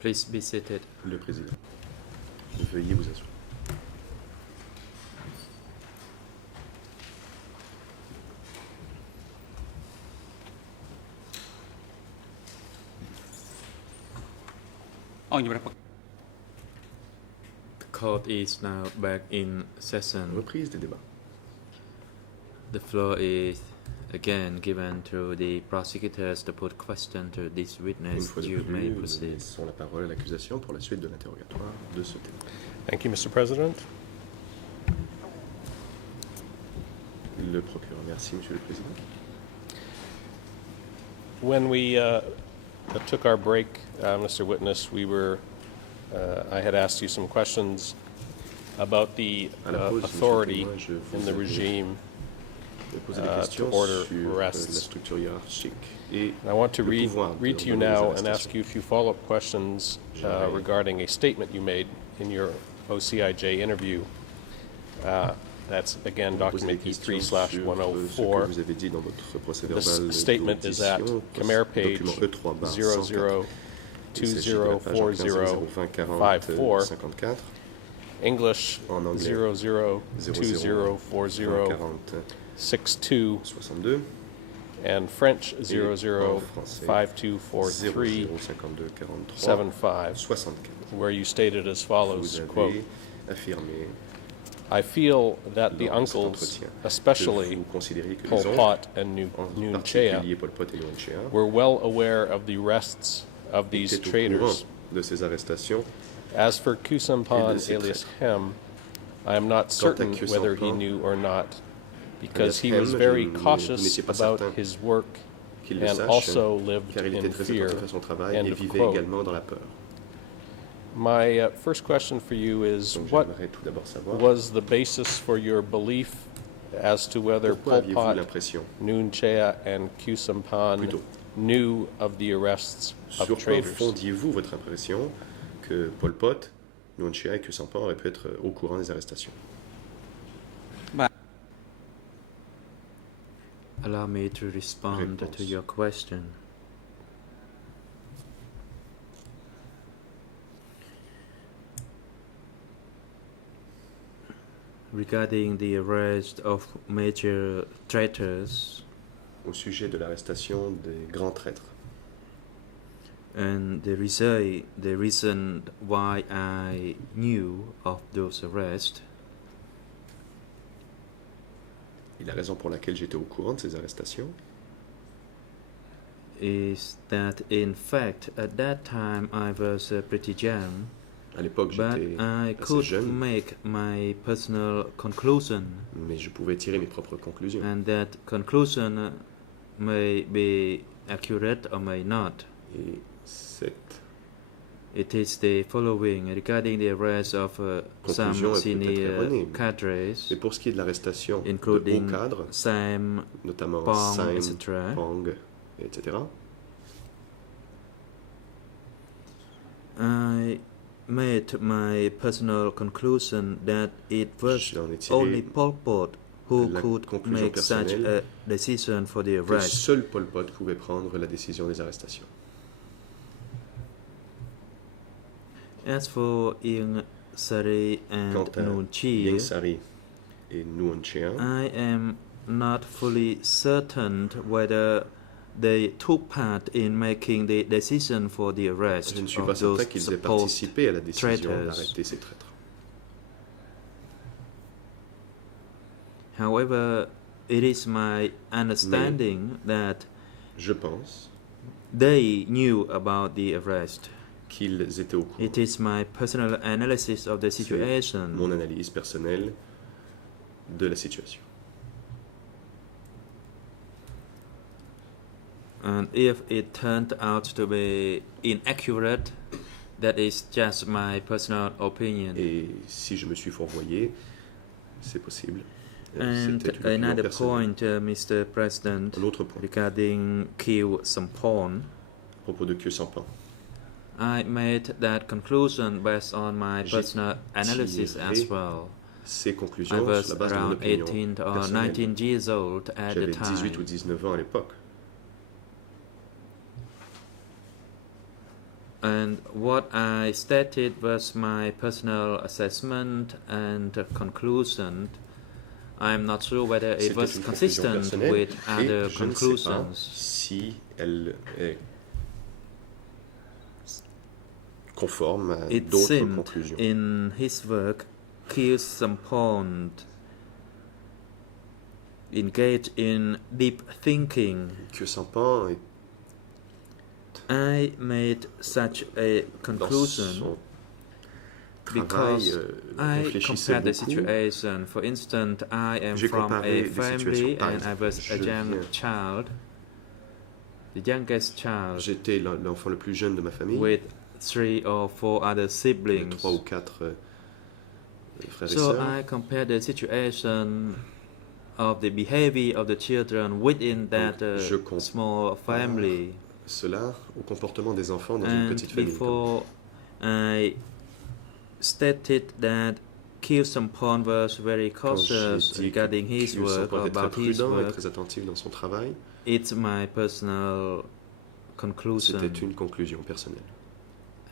Please be seated. Le président. Veuillez vous asseoir. The court is now back in session. Reprise des débats. The floor is again given to the prosecutors to put question to this Une witness. fois de You may plus, nous proceed. laissons la parole à l'accusation pour la suite de l'interrogatoire de ce témoin. Thank you, Mr. President. Le procureur, merci, Monsieur le Président. When we took our break, Mr. Witness, I had asked you some questions about the À la pause, authority Monsieur le témoin, je in vous the avais regime. posé des to questions order sur arrests. la structure hiérarchique et And I want to le read pouvoir de to you ordonner les now and arrestations. ask you a few follow-up questions J'aimerais- regarding a statement you made in your OCIJ interview. That's again Vous posez des document questions sur ce que E3/104. vous avez dit dans votre procès This verbal statement is at d'audition, Khmer page document E3/104. 00 Il s'agit de la page 204054, 54, English en anglais 002040 62, 62, and French en français 005243 0052 43 75, 64. where you stated as follows, Vous quote, avez affirmé I feel that the lors de cet uncles, entretien que especially vous considériez que Pol les oncles, Pot and en Nuon Chea, particulier Pol Pot et Nuon Chea, were well aware of the arrests of these étaient au traitors. courant de ces arrestations. As for Kusampan ces alias Hem, I am not Quant à certain whether he Kusampan, knew or not, because he alias was Hem, very vous cautious n'étiez pas about certain his work qu'il le and sache, also lived car il était in très fear. attentif à son travail End et of vivait quote. également dans la peur. My first question for you is, Donc what j'aimerais tout d'abord savoir was the basis for your belief as to whether pourquoi Pol aviez-vous Pot, l'impression, Nuon Chea, and Kusampan Plutôt. knew of the arrests sur of quoi traitors? fondiez-vous votre impression que Pol Pot, Nuon Chea et Kusampan auraient pu être au courant des arrestations? Allow me to respond to Réponse. your question. Regarding the arrest of major traitors Au sujet de l'arrestation des grands traîtres and the reason why I knew of those arrests et la raison pour laquelle j'étais au courant de ces arrestations, is that in fact at that time I was pretty young, à l'époque but j'étais I assez could jeune, make my personal conclusion, mais je pouvais tirer mes propres conclusions. and that conclusion may be accurate or may not. Et cette It is the following regarding the arrest of some conclusion est peut-être senior erronée. cadres, Et pour ce qui est de l'arrestation de hauts including cadres, Sam, notamment Pong, Sam, etc., Pong, etc., I made my personal conclusion that it was j'en ai tiré only Pol Pot who la could conclusion make such a personnelle decision for the que arrest. seul Pol Pot pouvait prendre la décision des arrestations. As for Ieng Sari and Quant à Nuon Chea, Ieng Sari et Nuon Chea, I am not fully certain whether they took part in making the decision for the arrest je ne suis of pas certain those qu'ils aient supposed participé à la décision traitors. d'arrêter ces traîtres. However, it is my understanding that Je pense they knew about the arrest. qu'ils étaient au courant. It is my personal analysis of the C'est situation. mon analyse personnelle de la situation. And if it turned out to be inaccurate, that is just my personal opinion. Et si je me suis fourvoyé, c'est possible. And C'était une opinion another personnelle. point, Mr. President, Un autre point, regarding Kiew Sampon, à propos de Kusampan. I made that conclusion based on my J'ai personal analysis as tiré well. Ces I conclusions sur was la base de mon around opinion 18 or personnelle. 19 years old at the J'avais 18 ou time. 19 ans à l'époque. And what I stated was my personal assessment and conclusion. I'm not sure whether it C'était was une conclusion consistent personnelle with et other je ne sais pas conclusions. si elle est conforme à It d'autres seemed conclusions. in his work, Khieu Samphan engaged in deep thinking. Que Sampan est I made such a dans conclusion son travail because I réfléchissait compared the beaucoup. situation. For instance, I am J'ai from comparé a les family situations. Par and I exemple, was a je young viens- child, the youngest child, J'étais l'enfant le plus jeune de ma famille, with 3 or 4 other de siblings. 3 ou 4 frères et So sœurs. I compared the situation of the behavior of the children within that je compare small family. Cela au comportement des enfants dans une And petite famille. before I stated that Khieu Samphan was very Quand j'ai cautious dit regarding his que work Sampan or était très about his prudent et work, très attentif dans son travail, it's my personal conclusion. c'était une conclusion personnelle.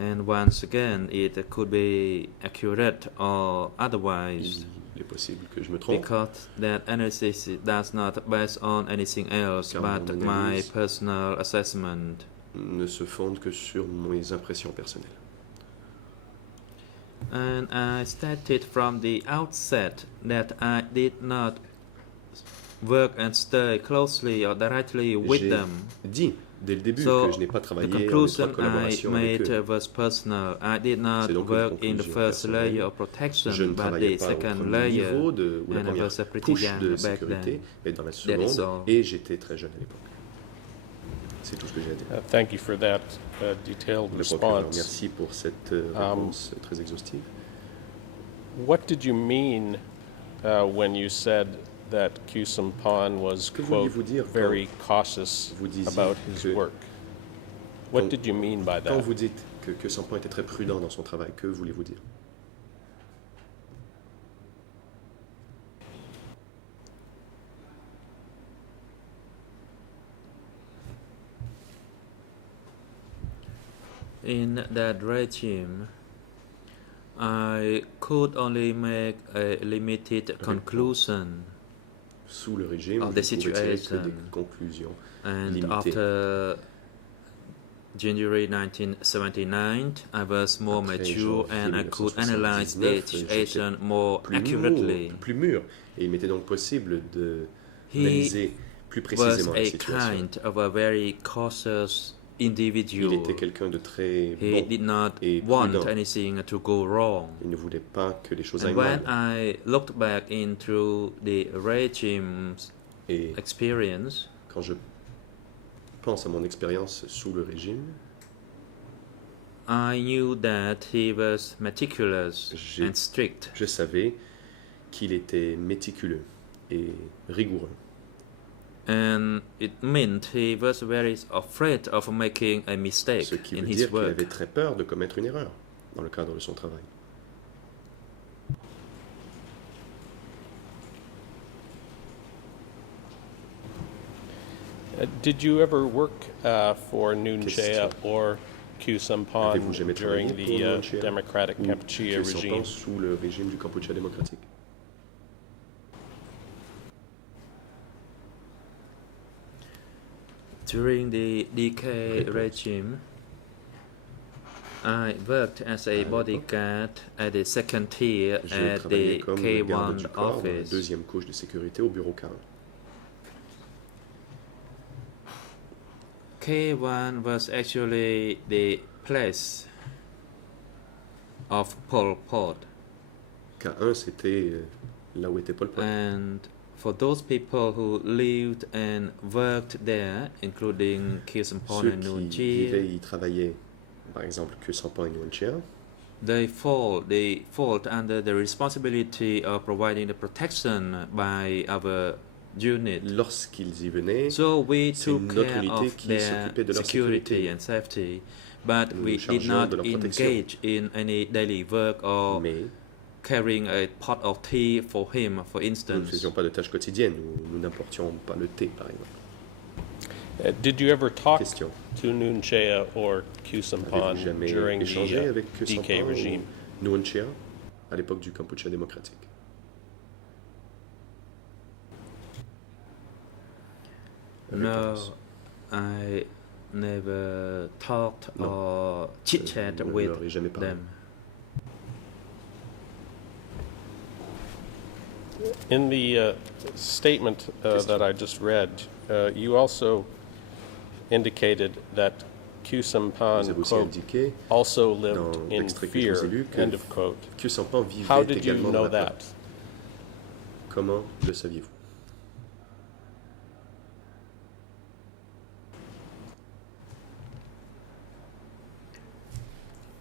And once again, it could be accurate or otherwise, Il est possible que je me trompe, because that analysis does not based on anything else Car but mon my analyse personal assessment. ne se fonde que sur mes impressions personnelles. And I stated from the outset that I did not work and stay closely or directly with J'ai them. dit dès le début So que je n'ai pas the travaillé en conclusion étroite I collaboration avec made eux. was personal. I did not C'est donc une work in the conclusion first personnelle. layer of Je protection, ne but travaillais the pas au second premier layer. niveau ou la and I première was a pretty couche young de back sécurité, then. mais dans la That is seconde, all. et j'étais très jeune à l'époque. C'est tout ce que j'ai à dire. Thank you for that detailed Le procureur, response. merci pour cette réponse très exhaustive. What did you mean when you said that Khieu Samphan was, Que quote, vouliez-vous dire very cautious vous disiez about his que- work? What quand- did you mean by Quand that? vous dites que Sampan était très prudent dans son travail, que voulez-vous dire? In that regime, I could only make a limited conclusion, Sous le régime, Of vous the ne pouvez tirer que des situation. conclusions. and Limité. after January 1979, I was more Après mature janvier and I could analyze the 1979, situation more Plus accurately. mûr, plus mûr. Et il m'était donc possible He d'analyser plus was précisément la a situation. kind of a very cautious Il individual. était quelqu'un de très He bon. did not et want prudent. anything to go wrong. Il ne voulait pas que les choses aillent And when mal. I looked back into the regime's Et experience, quand je pense à mon expérience sous le régime, I knew that he was meticulous J'ai- and strict. je savais qu'il était méticuleux et rigoureux. And it meant he was very afraid of making a mistake Ce qui in veut his dire qu'il work. avait très peur de commettre une erreur dans le cadre de son travail. Did you ever work for Nuon Qu'est-ce que Chea c'est? or Khieu Samphan Avez-vous jamais during travaillé the pour Nuon Chea Democratic ou Kampuchea Khieu Samphan regime? sous le régime du Kampuchea démocratique? During the DK regime, I worked as a bodyguard at the second tier J'ai at travaillé the comme garde du K1 corps dans la office. deuxième couche de sécurité au bureau 40. K1 was actually the place of Pol Pot. K1, c'était là où était Pol Pot. And for those people who lived and worked there, including Khieu Samphan Ceux and qui Nuon vivaient Chea, et y travaillaient, par exemple Khieu Samphan et Nuon Chea, they fall under the responsibility of providing the protection by our unit. lorsqu'ils y venaient, So we c'est took notre care unité of qui their s'occupait de leur security sécurité. and safety, but Nous we nous did chargions not de leur protection. engage in any daily work or mais carrying a pot of tea for him, for nous ne instance. faisions pas de tâches quotidiennes, nous n'apportions pas le thé, par exemple. Did you ever talk Question. to Nuon Chea or Khieu Samphan Avez-vous jamais during échangé the avec Khieu DK Samphan regime? ou Nuon Chea à l'époque du Kampuchea démocratique? No, Réponse. I never talked Non. or chit chat ne with leur ai jamais parlé. them. In the statement that I just read, you also indicated that Khieu Vous avez Samphan, aussi quote, indiqué also lived dans in l'extrait que je fear, vous ai lu que end of quote. Khieu Samphan How vivait did you également dans know la peur. that? Comment le saviez-vous?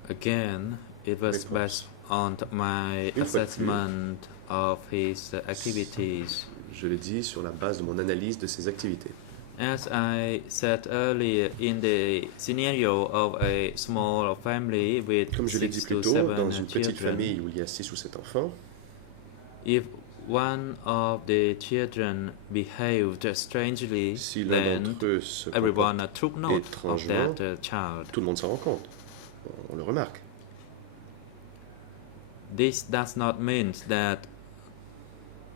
Again, it was Réponse. based on my Une fois de plus. assessment of his activities. Je l'ai dit sur la base de mon analyse de ses activités. As I said earlier, in the scenario of a small family with Comme je l'ai dit 6 plus to tôt, 7 dans une petite children, famille où il y a 6 ou 7 enfants, if one of the children behaved strangely, si l'un then d'entre eux se everyone comporte took note of étrangement, that child. tout le monde s'en rend compte. On le remarque. This does not mean that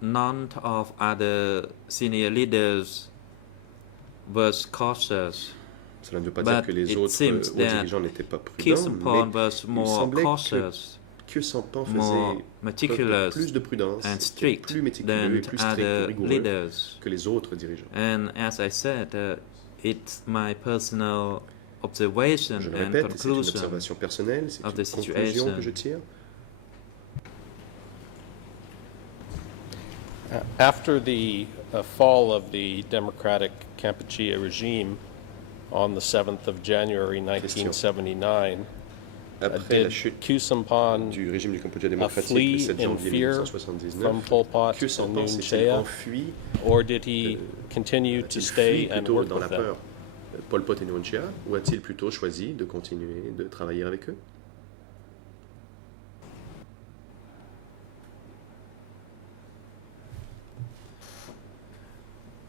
none of other senior leaders was cautious. Cela ne veut pas But dire que les it autres seems hauts that dirigeants n'étaient pas Khieu prudents, Samphan mais was il more semblait cautious que Samphan more faisait preuve de meticulous plus de prudence, and était strict plus méticuleux than et plus strict et other rigoureux leaders. que les autres dirigeants. And as I said, it's my personal observation Je le and répète, c'est une conclusion. observation personnelle, c'est of une the conclusion situation. que je tire. After the fall of the Democratic Kampuchea regime on the 7th of January 1979, Après la did chute Khieu Samphan du régime du Kampuchea démocratique le flee 7 in janvier fear 1979, from Pol Pot Khieu and Samphan Nuon s'est Chea, enfui, or did he continue to il stay fuit and plutôt work dans la with them? peur Pol Pot et Nuon Chea, ou a-t-il plutôt choisi de continuer de travailler avec eux?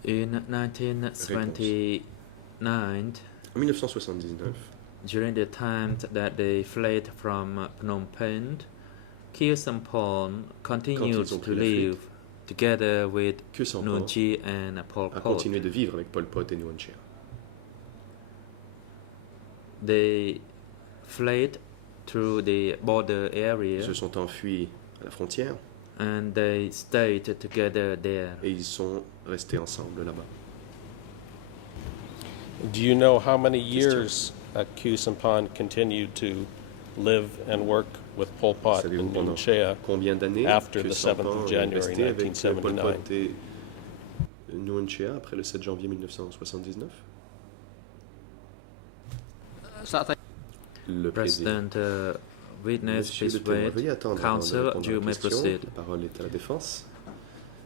In 1979, En 1979, during the time that they fled from Phnom Penh, Khieu Samphan continued ils ont to pris la live together with Khieu Samphan Nuon Chea and Pol a Pot. continué de vivre avec Pol Pot et Nuon Chea. They fled through the border area Ils se sont enfuis à la frontière and they stayed together there. et ils sont restés ensemble là-bas. Do you know how many years Khieu Samphan continued to live and work with Pol Pot Savez-vous and Nuon pendant Chea combien d'années after que the 7th Samphan of est January resté avec Pol 1979? Pot et Nuon Chea après le 7 janvier 1979? Le président. President, witness, Monsieur please le témoin, wait. veuillez attendre avant de Counsel, répondre à you la may question. proceed. La parole est à la défense.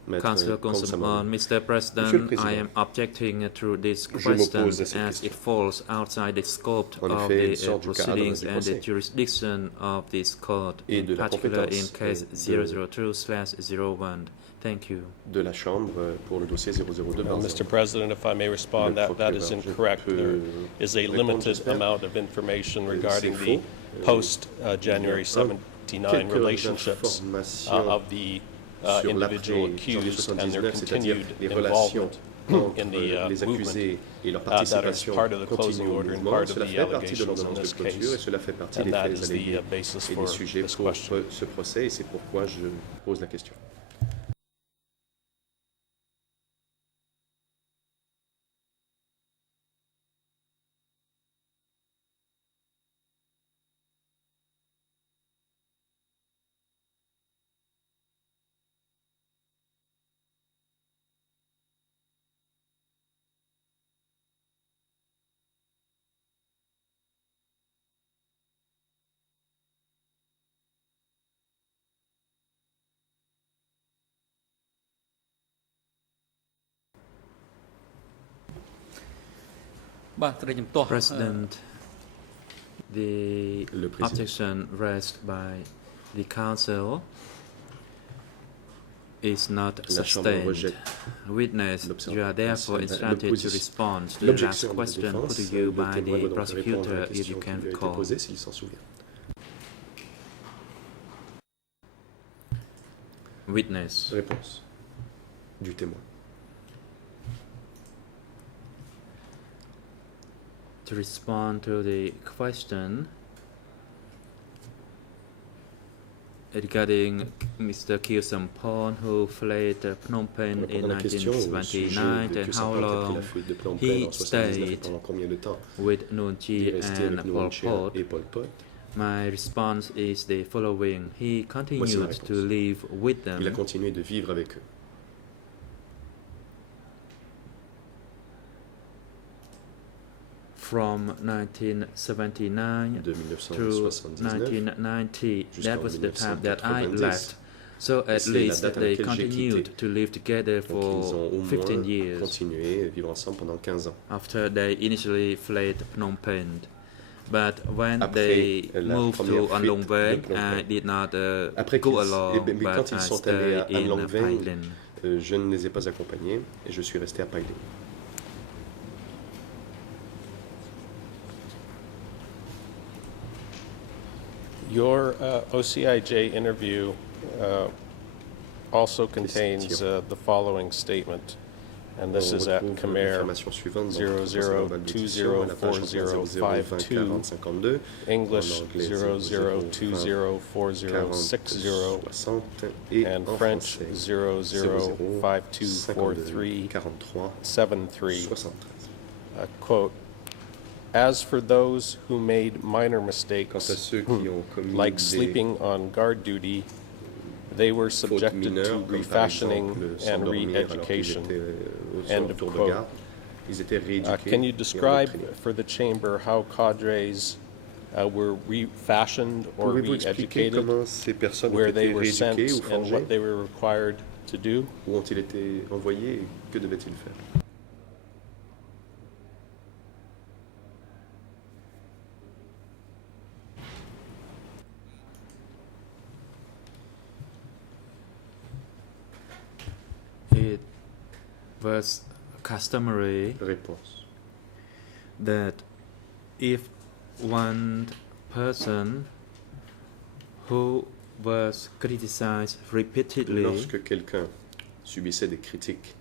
Maître Counsel Kongsaman. Mr. Monsieur le President, Président, I am objecting to this je question m'oppose à cette as it question. falls outside the scope En of effet, the il sort du cadre proceedings du and the procès jurisdiction of this court, et in de la particular in compétence case de- 002/01. Thank you. de la Chambre pour le dossier 002. Mr. President, if I may respond, Le that is procureur, je incorrect. peux There is a répondre, limited j'espère. amount of information regarding C'est the faux. post-January Il y a 79 quelques relationships informations of the sur individual l'après janvier accused and their 79, c'est-à-dire continued les relations involvement entre in the les movement accusés et leur that is participation part of the continue closing au order and mouvement. part of Cela the fait partie de allegations in l'ordonnance de this clôture et case. cela fait partie And des that faits is the allégués basis et for des sujets this pour question. ce procès et c'est pourquoi je pose la question. President, the Le président. objection raised by the council is not La Chambre sustained. rejette Witness, you are therefore instructed to l'opposition. respond to the last L'objection de la question put défense, to you le by témoin the doit donc répondre à prosecutor la if you question qui can lui a été recall. posée s'il s'en souvient. Witness. Réponse du témoin. To respond to the question regarding Mr. Khieu Samphan, who fled Phnom Penh Pour in répondre à la question au sujet 1979, de and Khieu how Samphan qui a pris la long fuite de Phnom he Penh en 79 et stayed pendant combien de temps with Nuon il est Chea resté and avec Pol Nuon Chea Pot. et Pol Pot. My response is the following. He continued réponse. to live with Il a them continué de vivre avec eux. from 1979 De to 1979 1990. That jusqu'en was the time that I 1990. left. So at C'est la least date à they laquelle j'ai continued quitté. to live together Donc ils ont au for 15 moins years continué à vivre ensemble pendant 15 ans. after they initially fled Phnom Penh. But when Après they la moved première to An fuite Long de Veng, Phnom I Penh. did not Après go qu'ils- along, mais but quand ils I sont allés à stayed An Long in Veng, Pailin. Je ne les ai pas accompagnés et je suis resté à Pailin. Your OCIJ interview also contains the following statement, and this On is at retrouve Khmer l'information suivante dans concernant la bénédiction, à la page 00405052, English en anglais 00204060, 60 et and en French français 00524373. 43 73. Quote, as for those who made minor Quant à mistakes, ceux qui ont commis like des sleeping on guard duty, they were fautes subjected mineures, to comme par refashioning exemple and s'endormir alors qu'ils re-education. étaient End au of tour de quote. garde, ils étaient rééduqués. Can you et describe endoctrinés. for the chamber how cadres were refashioned or Pouvez-vous expliquer re-educated, comment ces personnes ont where été they were sent rééduquées ou and forgées? what they were required to do? Où ont-ils été envoyés et que devaient-ils faire? It was customary Réponse. that if one person who was criticized repeatedly, Lorsque quelqu'un subissait des critiques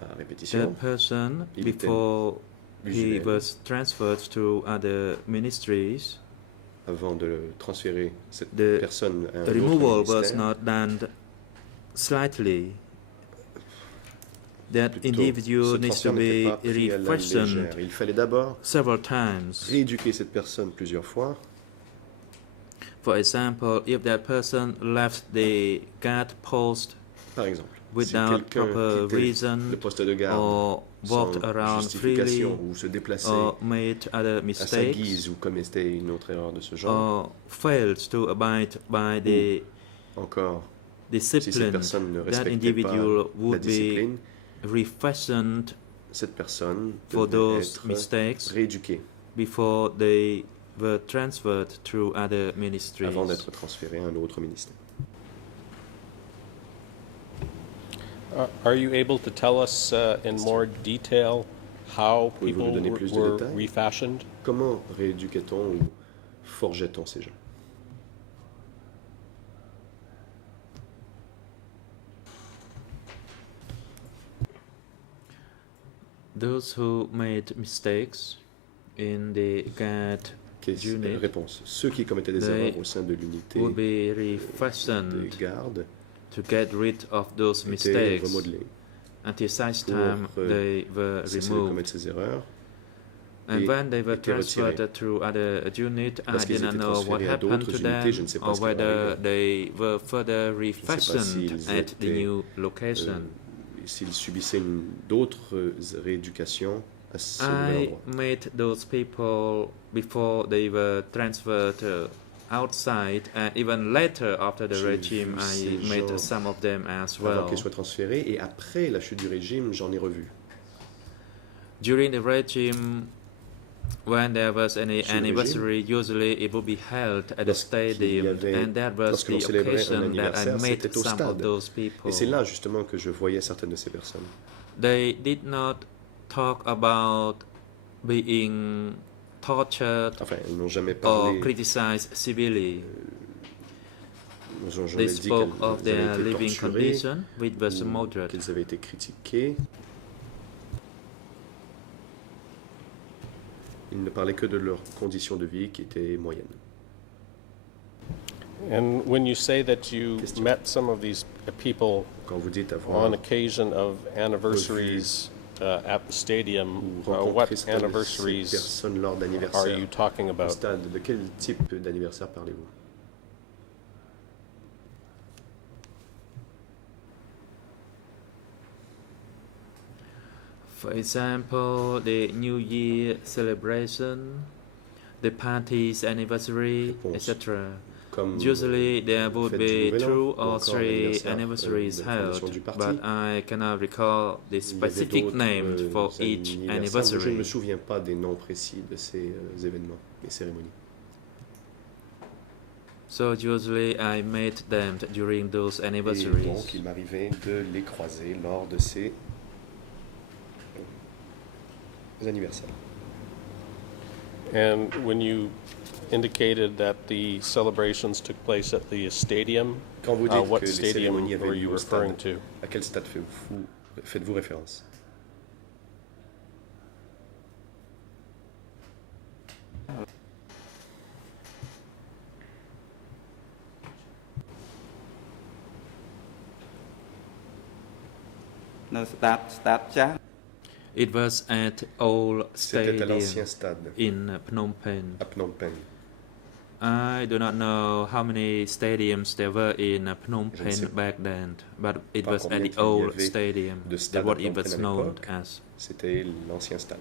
à répétition, that person, il était before he usuel was transferred to other ministries, avant de le transférer cette the personne à un autre removal was ministère, not done slightly. That plutôt, individual ce needs to transfert n'était be pas pris à la refreshened légère. Il fallait d'abord several times. rééduquer cette personne plusieurs fois. For example, if that person left the guard post Par exemple, without si quelqu'un proper quittait reason le poste de garde or walked sans around freely justification ou se déplaçait or made other à sa mistakes guise ou commettait une autre erreur de ce genre, or failed to abide by the encore, si cette discipline, personne ne that respectait pas individual la would be discipline, refashioned cette personne for devait those être mistakes rééduquée before they were transferred through other ministries. avant d'être transférée à un autre ministère. Are you able to tell us in more detail how Pouvez-vous nous people donner plus de were détails? refashioned? Comment rééduquait-on ou forgeait-on ces gens? Those who made mistakes in the guard unit Réponse. Ceux qui commettaient des they erreurs au sein de l'unité would be des refashioned gardes to get rid of those étaient mistakes remodelés until such pour time they were cesser de removed. commettre ces erreurs. And et when they were étaient retirés. transferred to other unit, I Parce qu'ils didn't étaient know what transférés à happened d'autres to unités, je them ne sais pas or ce qui leur whether arrivait. they were further s'ils refashioned at the étaient, new location. S'ils subissaient d'autres rééducations à ce nouvel I endroit. met those people before they were transferred outside, and even later after the J'ai regime, vu I ces met gens some of them as Avant well. qu'ils soient transférés, et après la chute du régime, j'en ai revu. During the regime, When there was any Sous le anniversary, usually it would be held at the stadium, and that was lorsque the l'on célébrait un occasion that I anniversaire, met c'était au some of stade. those people. Et c'est là justement que je voyais certaines de ces personnes. They did not talk about being tortured Enfin, ils n'ont jamais or parlé, criticized severely. ils n'ont They jamais dit spoke of qu'elles their avaient été living torturées condition, which was ou moderate. qu'elles avaient été critiquées. Ils ne parlaient que de leurs conditions de vie qui étaient moyennes. And when you say that you Question. met some of these people Quand vous dites avoir on occasion of anniversaries at the stadium, ou rencontré what certaines de ces anniversaries personnes lors are d'anniversaires you talking au about? stade, de quel type d'anniversaire parlez-vous? For example, the New Year celebration, the party's anniversary, Réponse. etc. Comme Usually there would fête du be Nouvel An, 2 ou or encore 3 l'anniversaire, anniversaries de la fondation held, du parti. but I cannot recall the il y avait specific d'autres names for each anniversaires. Je ne me anniversary. souviens pas des noms précis de ces événements et cérémonies. So usually I met them during those Et anniversaries. donc, il m'arrivait de les croiser lors de ces anniversaires. And when you indicated that the celebrations took place at the stadium, Quand vous dites what que les stadium cérémonies avaient were lieu you au referring stade, to? à quel stade faites-vous référence? It was at Old C'était à l'ancien Stadium stade, in Phnom Penh. à Phnom Penh. I do not know how many stadiums there were in Phnom Je ne sais Penh back then, but it pas was at combien the il y old avait stadium, de that stades what à it Phnom was Penh à known l'époque. as. C'était l'ancien stade.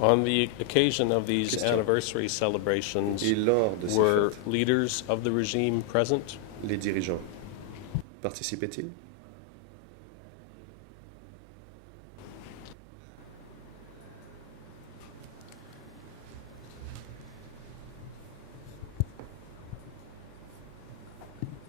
On the occasion of these Question. anniversary celebrations, Et lors de ces were fêtes, leaders of the regime present? les dirigeants participaient-ils?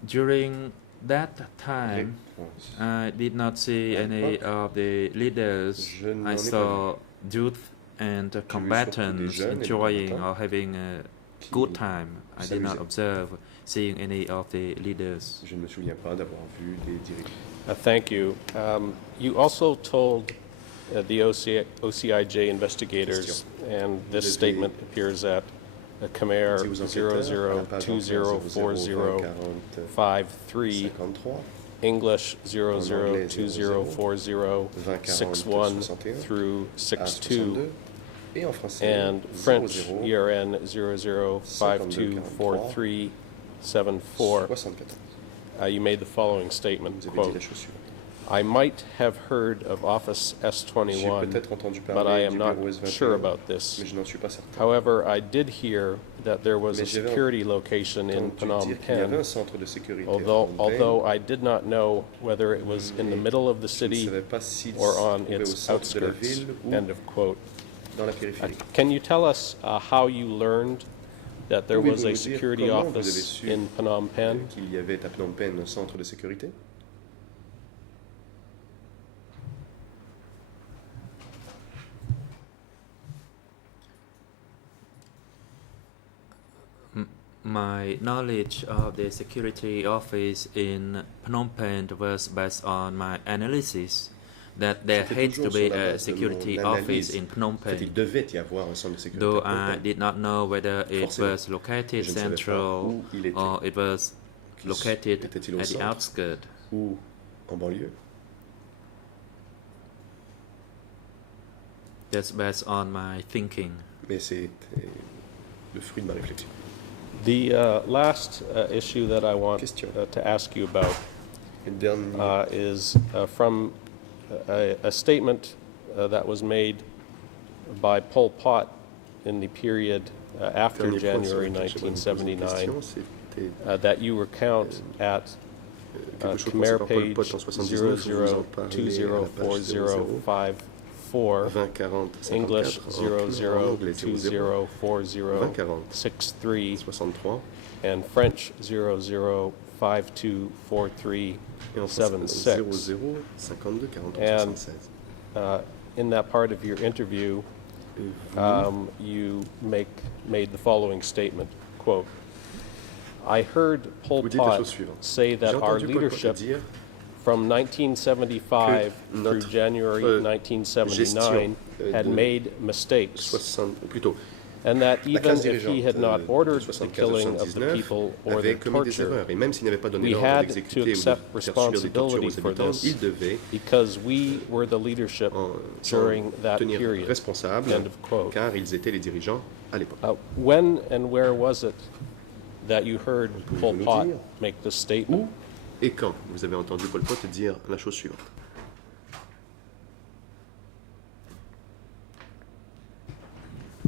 During that time, Réponse. I did not see any of the leaders. Je n'en I ai saw youth and combatants jeunes et des enjoying combattants or having a qui good time. I did not s'amusaient. observe seeing any of the leaders. Je ne me souviens pas d'avoir vu des dirigeants. Thank you. You also told the OCIJ investigators, and this Vous avez statement appears at Khmer Dit aux enquêteurs, à la page 00204053, 53, English anglais, 00204061 through à 62, 62, et en français, and French 00 ERN 00524374. 74. You made the following statement, Vous avez dit quote, la chose suivante. I might have heard of Office J'ai S21, peut-être entendu but I parler am du not bureau S21, sure about this. mais je n'en suis pas certain. However, I did hear that there was a Mais j'avais security location in entendu Phnom dire qu'il y avait Penh, un centre de sécurité à although, Phnom Penh. although I did not know whether it was in the Mais middle of the Je ne city savais pas s'il se or on trouvait au its centre de la outskirts. ville ou End of quote. dans la périphérie. Can you tell us how you learned that there was Pouvez-vous a nous dire security comment vous avez office su in Phnom Penh? qu'il y avait à Phnom Penh un centre de sécurité? My knowledge of the security office in Phnom Penh was based on my analysis that there C'était had to toujours be sur la a base de security mon office analyse. in Phnom En fait, il Penh, devait y avoir un centre de sécurité though à Phnom I Penh. did not know whether it Forcément. was located Je ne savais pas central où il était. or it was located Était-il au at the centre outskirts. Ou en banlieue. That's based on my thinking. Mais c'est le fruit de ma réflexion. The last issue that I want Question. to ask you about Le dernier, is from a statement that was made by Pol Pot in the period after dernier point sur January lequel j'aimerais vous poser une 1979 question, c'était that you recount at quelque chose Khmer concernant Pol page Pot en 79, où vous en parlez à la page 00. 00204054, 2040, 2040 English 54, en anglais 00 002040 2040 63, 63 and French 005243 et en français 76. 00 52 43 And 76. In that part of your interview, Et vous, you made the following statement, quote, I heard Pol vous dites la Pot chose suivante. say J'ai that our entendu Pol Pot leadership dire from 1975 que through notre, January gestion, 1979 had de made mistakes, 60, ou plutôt, and that la even classe if he had dirigeante not de ordered the 75 killing of the 79 people or their avait commis des torture, erreurs. Et même s'il n'avait pas donné we l'ordre had d'exécuter to ou de accept faire subir des tortures responsibility aux for habitants, this il devait because we were the leadership during that tenir period. responsable, End of quote. car ils étaient les dirigeants à l'époque. When and where was it that you heard Pol nous Pot dire? make this statement? Et quand vous avez entendu Pol Pot dire la chose suivante?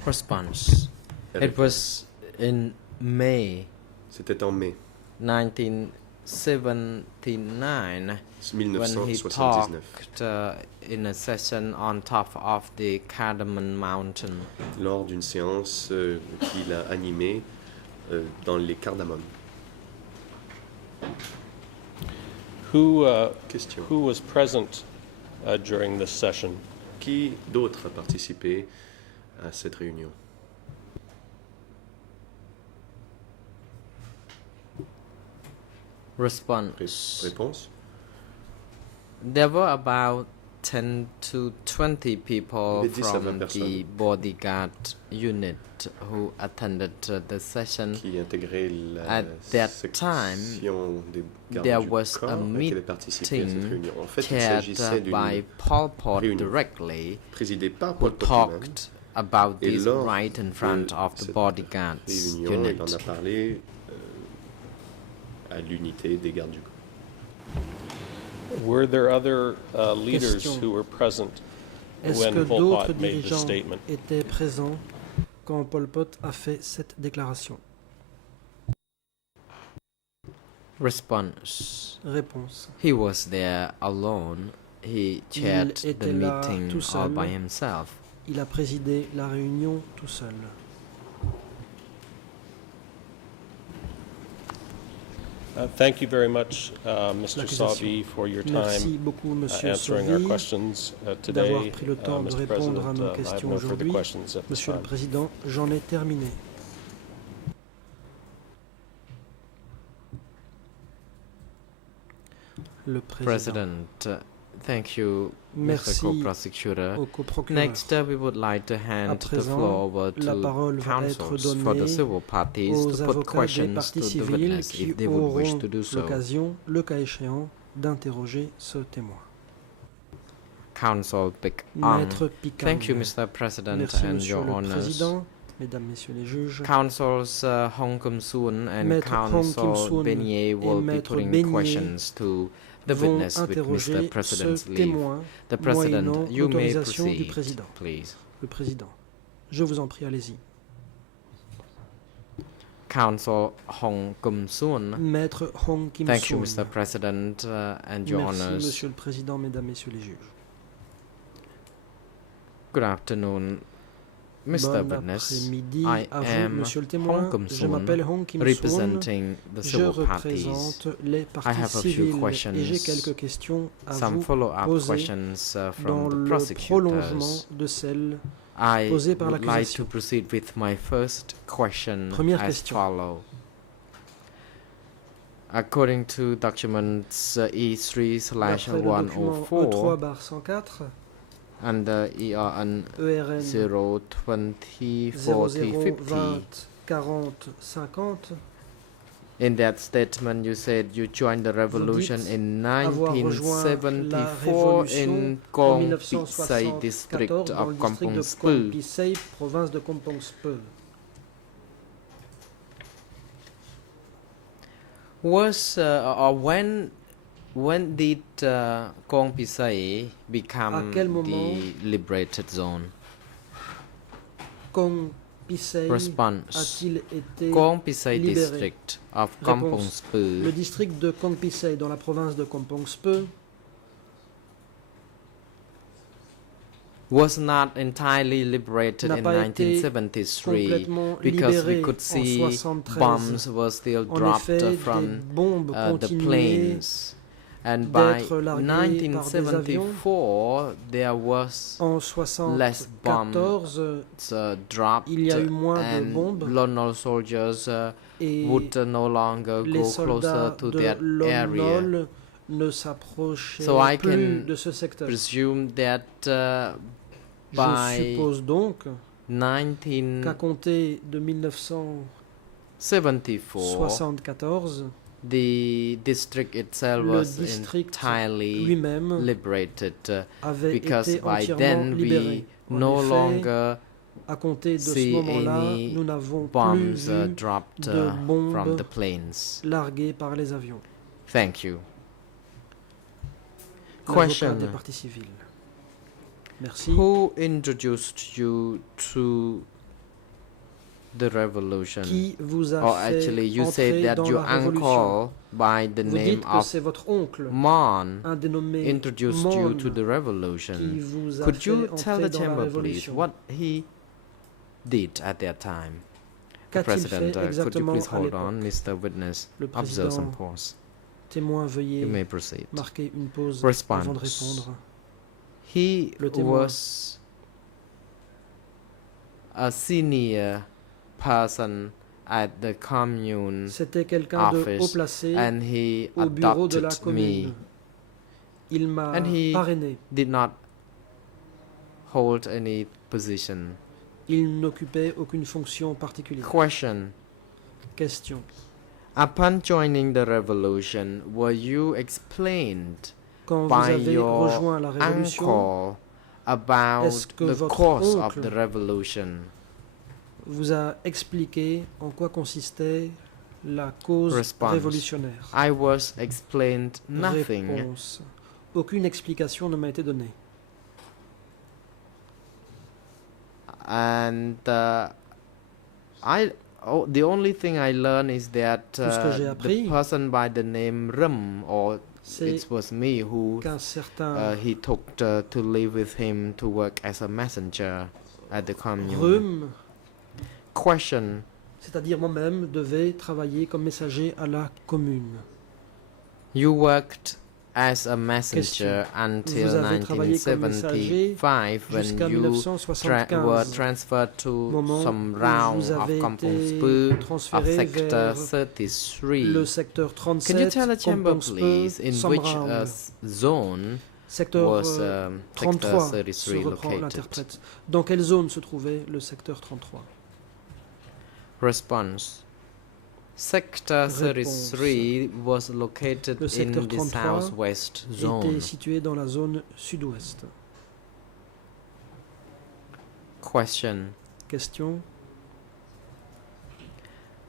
Response. Elle It répond. was in May C'était en mai 1979 when he 1979, talked in a session on top of the Cardamom Mountain. lors d'une séance qu'il a animée dans les Cardamomes. Question. Who was present during this session? Qui d'autre a participé à cette réunion? Response. Réponse. There were about 10 to 20 people Il y avait 10 à 20 from the personnes. bodyguard unit who attended the session. Qui intégrait la At that section des gardes there du was corps a et qui avait participé à cette meeting réunion. En fait, il chaired s'agissait d'une by Pol Pot réunion directly, présidée par who Pol Pot lui-même. talked about Et this lors right in front of the cette bodyguards réunion, il en a unit. parlé à l'unité des gardes du corps. Were there other leaders Question. who were present Est-ce when que Pol d'autres Pot made this dirigeants statement? étaient présents quand Pol Pot a fait cette déclaration? Response. Réponse. He was there alone. He chaired the était là meeting tout all seul. by himself. Il a présidé la réunion tout seul. Thank you very much, Mr. L'accusation. Savi, for your time Merci beaucoup, Monsieur answering our Sauvy, questions d'avoir today. pris le temps de Mr. répondre à President, nos I have questions no further aujourd'hui. questions at this Monsieur le time. Président, j'en ai terminé. Le Président. President, thank you, Mr. Merci Co-Prosecutor. au coprocureur. Next, we would like to hand the présent, floor over la to parole va être counsels for the donnée civil parties aux to put avocats des questions parties to the civiles witness qui if they would wish auront to do so. l'occasion, le cas échéant, d'interroger ce témoin. Counsel Pick Ang. Maître Picang. Thank you, Mr. President, Merci, and Monsieur your le honors. Président, Mesdames, Messieurs les juges. Counsels Hong Kim Soon and Maître Hong Kim Counsel Soon Beignet et will be Maître putting Beignet questions to the vont witness with Mr. interroger President's ce leave. témoin The President, moyennant you may l'autorisation du proceed, Président. please. Le Président. Je vous en prie, allez-y. Counsel Hong Kim Soon. Maître Hong Kim Thank you, Soon. Mr. President, and your Merci, honors. Monsieur le Président, Mesdames, Messieurs les juges. Good afternoon, Mr. Bon Witness. après-midi I à vous, am Monsieur le témoin. Hong Kim Je Soon, m'appelle Hong Kim Soon. representing the Je civil parties. représente les I parties have a few civiles et questions, j'ai quelques questions à some vous follow-up poser questions dans from the le prosecutors. prolongement de celles I posées par would like to l'accusation. proceed with my first question Première as question. follow. According to documents D'après le document E3/104 E3/104, under ERN ERN 020 40 50, 0020 40 50, in that statement you said you joined the revolution dites in avoir rejoint la 1974 in révolution en Kong Pisai 1974 district dans le of district Kampong de Speu. Kong Pisai, province de Kampong Speu. Was or when did Kong Pisai become quel moment the liberated zone? Kong Pisai Response. a-t-il été Kong Pisai libéré? district of Kampong Réponse. Speu Le district de Kong Pisai dans la province de Kampong Speu was not entirely liberated n'a in pas été 1973 complètement because we libéré could en see 73. bombs were still En dropped effet, des from bombes the continuaient planes. And by d'être larguées par des avions. 1974, there was En less bombs 74, dropped, il y a eu moins de and bombes Lone soldiers et would no longer les go closer soldats to de that area. Lone ne s'approchaient So I plus can de ce secteur. Presume that Je by suppose donc qu'à 1974, compter de 1974, the district itself le was district entirely lui-même liberated avait because été by entièrement then libéré. we En no effet, longer à compter de ce see moment-là, any nous n'avons plus bombs vu dropped de bombes from the planes. larguées par les avions. Thank you. L'avocat Question. des parties civiles. Merci. Who introduced you to the revolution? Qui vous a Or fait actually, you entrer said that dans your la révolution? uncle, by the Vous name dites que of c'est votre oncle, Mon, un dénommé introduced Mon, you to the qui revolution. vous a Could fait you tell entrer the dans la chamber, please, révolution. what he did at that time? The Qu'a-t-il President, fait could you exactement please à hold l'époque? on, Mr. Witness? Le Observe some président pause. témoin, You veuillez may proceed. marquer une pause Response. avant de répondre. He Le témoin. was a senior person at the commune C'était quelqu'un de haut office placé and he au bureau de la adopted commune. me. Il m'a And he- parrainé. Did not hold any position. Il n'occupait aucune fonction particulière. Question. Question. Upon joining the revolution, were you explained Quand vous by avez your rejoint la révolution, uncle about Est-ce que the votre cause of oncle the revolution? vous a expliqué en quoi consistait la cause Response. révolutionnaire. I was explained nothing. Réponse. Aucune explication ne m'a été donnée. And the only thing I learned is that Tout ce que j'ai the appris, person by the name Rum, or C'est it was me who qu'un certain he took to live with him to work as a messenger at the commune. Rhume, Question. c'est-à-dire moi-même, devait travailler comme messager à la commune. You worked as a messenger until Vous avez travaillé comme messager 1975 jusqu'à when you were 1975, transferred to moment some où round vous of avez Kampong été Speu of transféré sector vers 33. le secteur Can you 37, tell the chamber, Kampong Speu, please, in which Samround. zone Secteur was secteur 33 se reprend located? l'interprète. Dans quelle zone se trouvait le secteur 33? Response. Sector 33 was located Le in secteur the 33 southwest zone. Était situé dans la zone sud-ouest. Question. Question.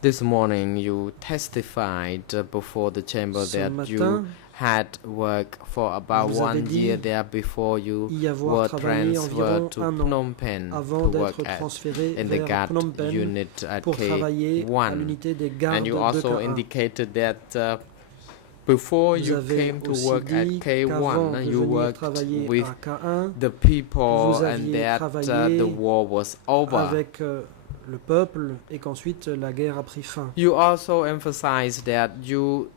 This morning you testified before the chamber Ce that you matin, had worked for about vous avez 1 year dit there before you y avoir were travaillé environ transferred to un an Phnom Penh avant to d'être work transféré in the vers GAT Phnom Penh unit at pour travailler à K1. l'unité des gardes And you de also K1. indicated that before Vous you avez came to aussi work at dit qu'avant K1, de you venir worked travailler with à K1 the people vous and aviez that travaillé the war was over. avec le peuple et qu'ensuite la guerre a pris fin. You also emphasized that you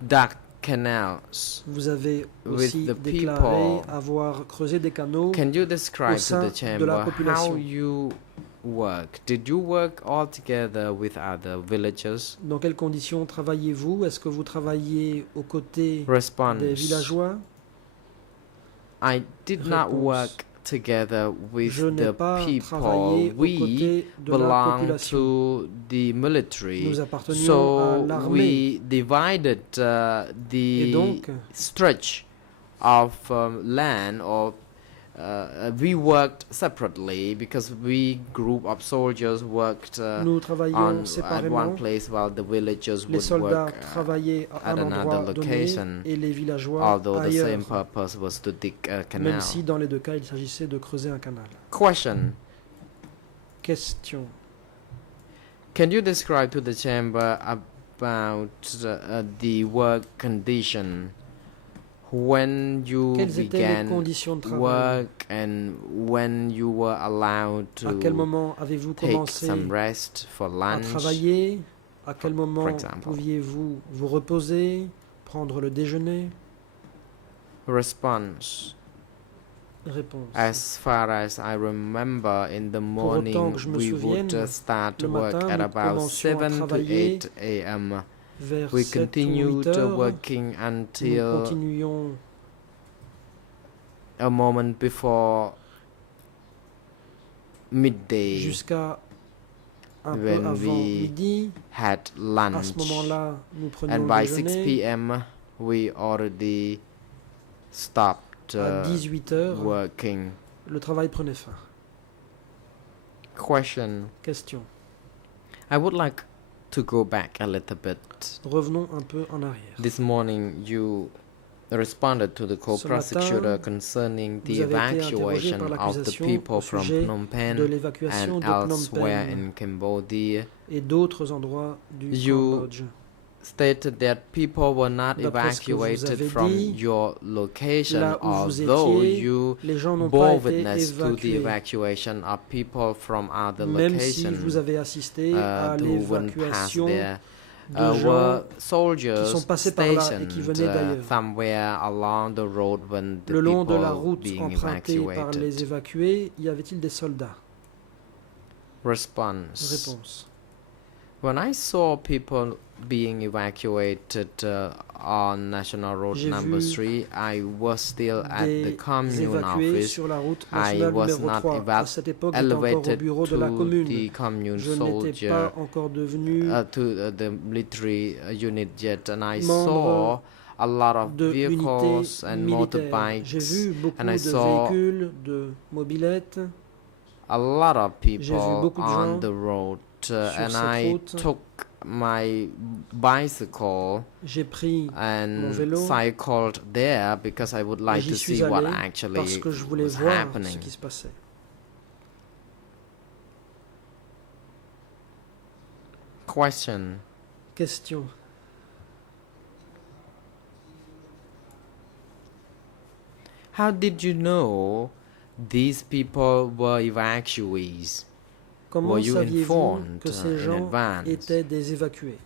dug canals. Vous avez With aussi the déclaré people. avoir creusé des canaux. Can you describe to sein the de la chamber population. how you work? Did you work all together with other villagers? Dans quelles conditions travaillez-vous? Est-ce que vous travaillez aux côtés Response. des villageois? I did not Réponse. work together with Je n'ai the pas people. travaillé aux We côtés de la belong population. to the military. Nous appartenions à So l'armée. we divided Et the donc, stretch of land, or we worked separately because we group of soldiers worked nous on travaillions at one séparément. place while the villagers Les would soldats work travaillaient à at un another endroit donné location, et les villageois although the ailleurs, same purpose was to dig a canal. même si dans les deux cas il s'agissait de creuser un canal. Question. Question. Can you describe to the chamber about the work condition when you Quelles étaient les began conditions de travail? work and when you were allowed À quel to moment avez-vous take commencé some rest for à lunch? travailler? À quel moment example. pouviez-vous vous reposer, prendre le déjeuner? Response. Réponse. As far as I remember, in the autant morning que je me we would souvienne, start le work matin, at nous about commencions à 7 to travailler 8 a.m. Vers We 7 ou 8 continued heures, working nous until continuions a moment before midday jusqu'à un peu when avant we midi. had À ce lunch. moment-là, nous prenions And le by 6 déjeuner. p.m. we already stopped À 18 heures, working. le travail prenait fin. Question. Question. I would like to go back a little bit. Revenons un peu en arrière. This morning you responded to the co-prosecutor concerning the vous avez été interrogé evacuation par of the l'accusation people au from sujet Phnom de Penh l'évacuation and de Phnom elsewhere Penh in Cambodia. et d'autres endroits du You Cambodge. Stated that people were not D'après ce que vous evacuated avez from dit, your location, là où vous although étiez, you les gens n'ont pas bore été witness to the évacués, évacuation of people from other même si locations vous avez assisté à who went past l'évacuation there. de gens Were qui soldiers sont passés par là et stationed qui venaient d'ailleurs. somewhere along the road when the le long de people la route being empruntée par evacuated? les évacués, y avait-il des soldats? Response. Réponse. When I saw people being evacuated on National Road J'ai number vu 3, I was still at the Des commune évacués office. sur la route I nationale was numéro not 3. À cette époque, j'étais encore au elevated bureau de la to commune. the commune Je n'étais soldier pas encore devenu to the military unit yet, and I membre saw a lot of de l'unité vehicles and militaire. J'ai motorbikes, vu beaucoup and I de saw véhicules, de mobylettes. a lot of J'ai vu people beaucoup de gens on the road, sur and cette I route. took my bicycle J'ai pris mon and vélo cycled there because I would et like j'y to suis see what allé parce actually que je voulais was voir ce happening. qui se passait. Question. Question. How did you know these people were evacuees? Comment Were you saviez-vous informed que ces in gens advance? étaient des évacués?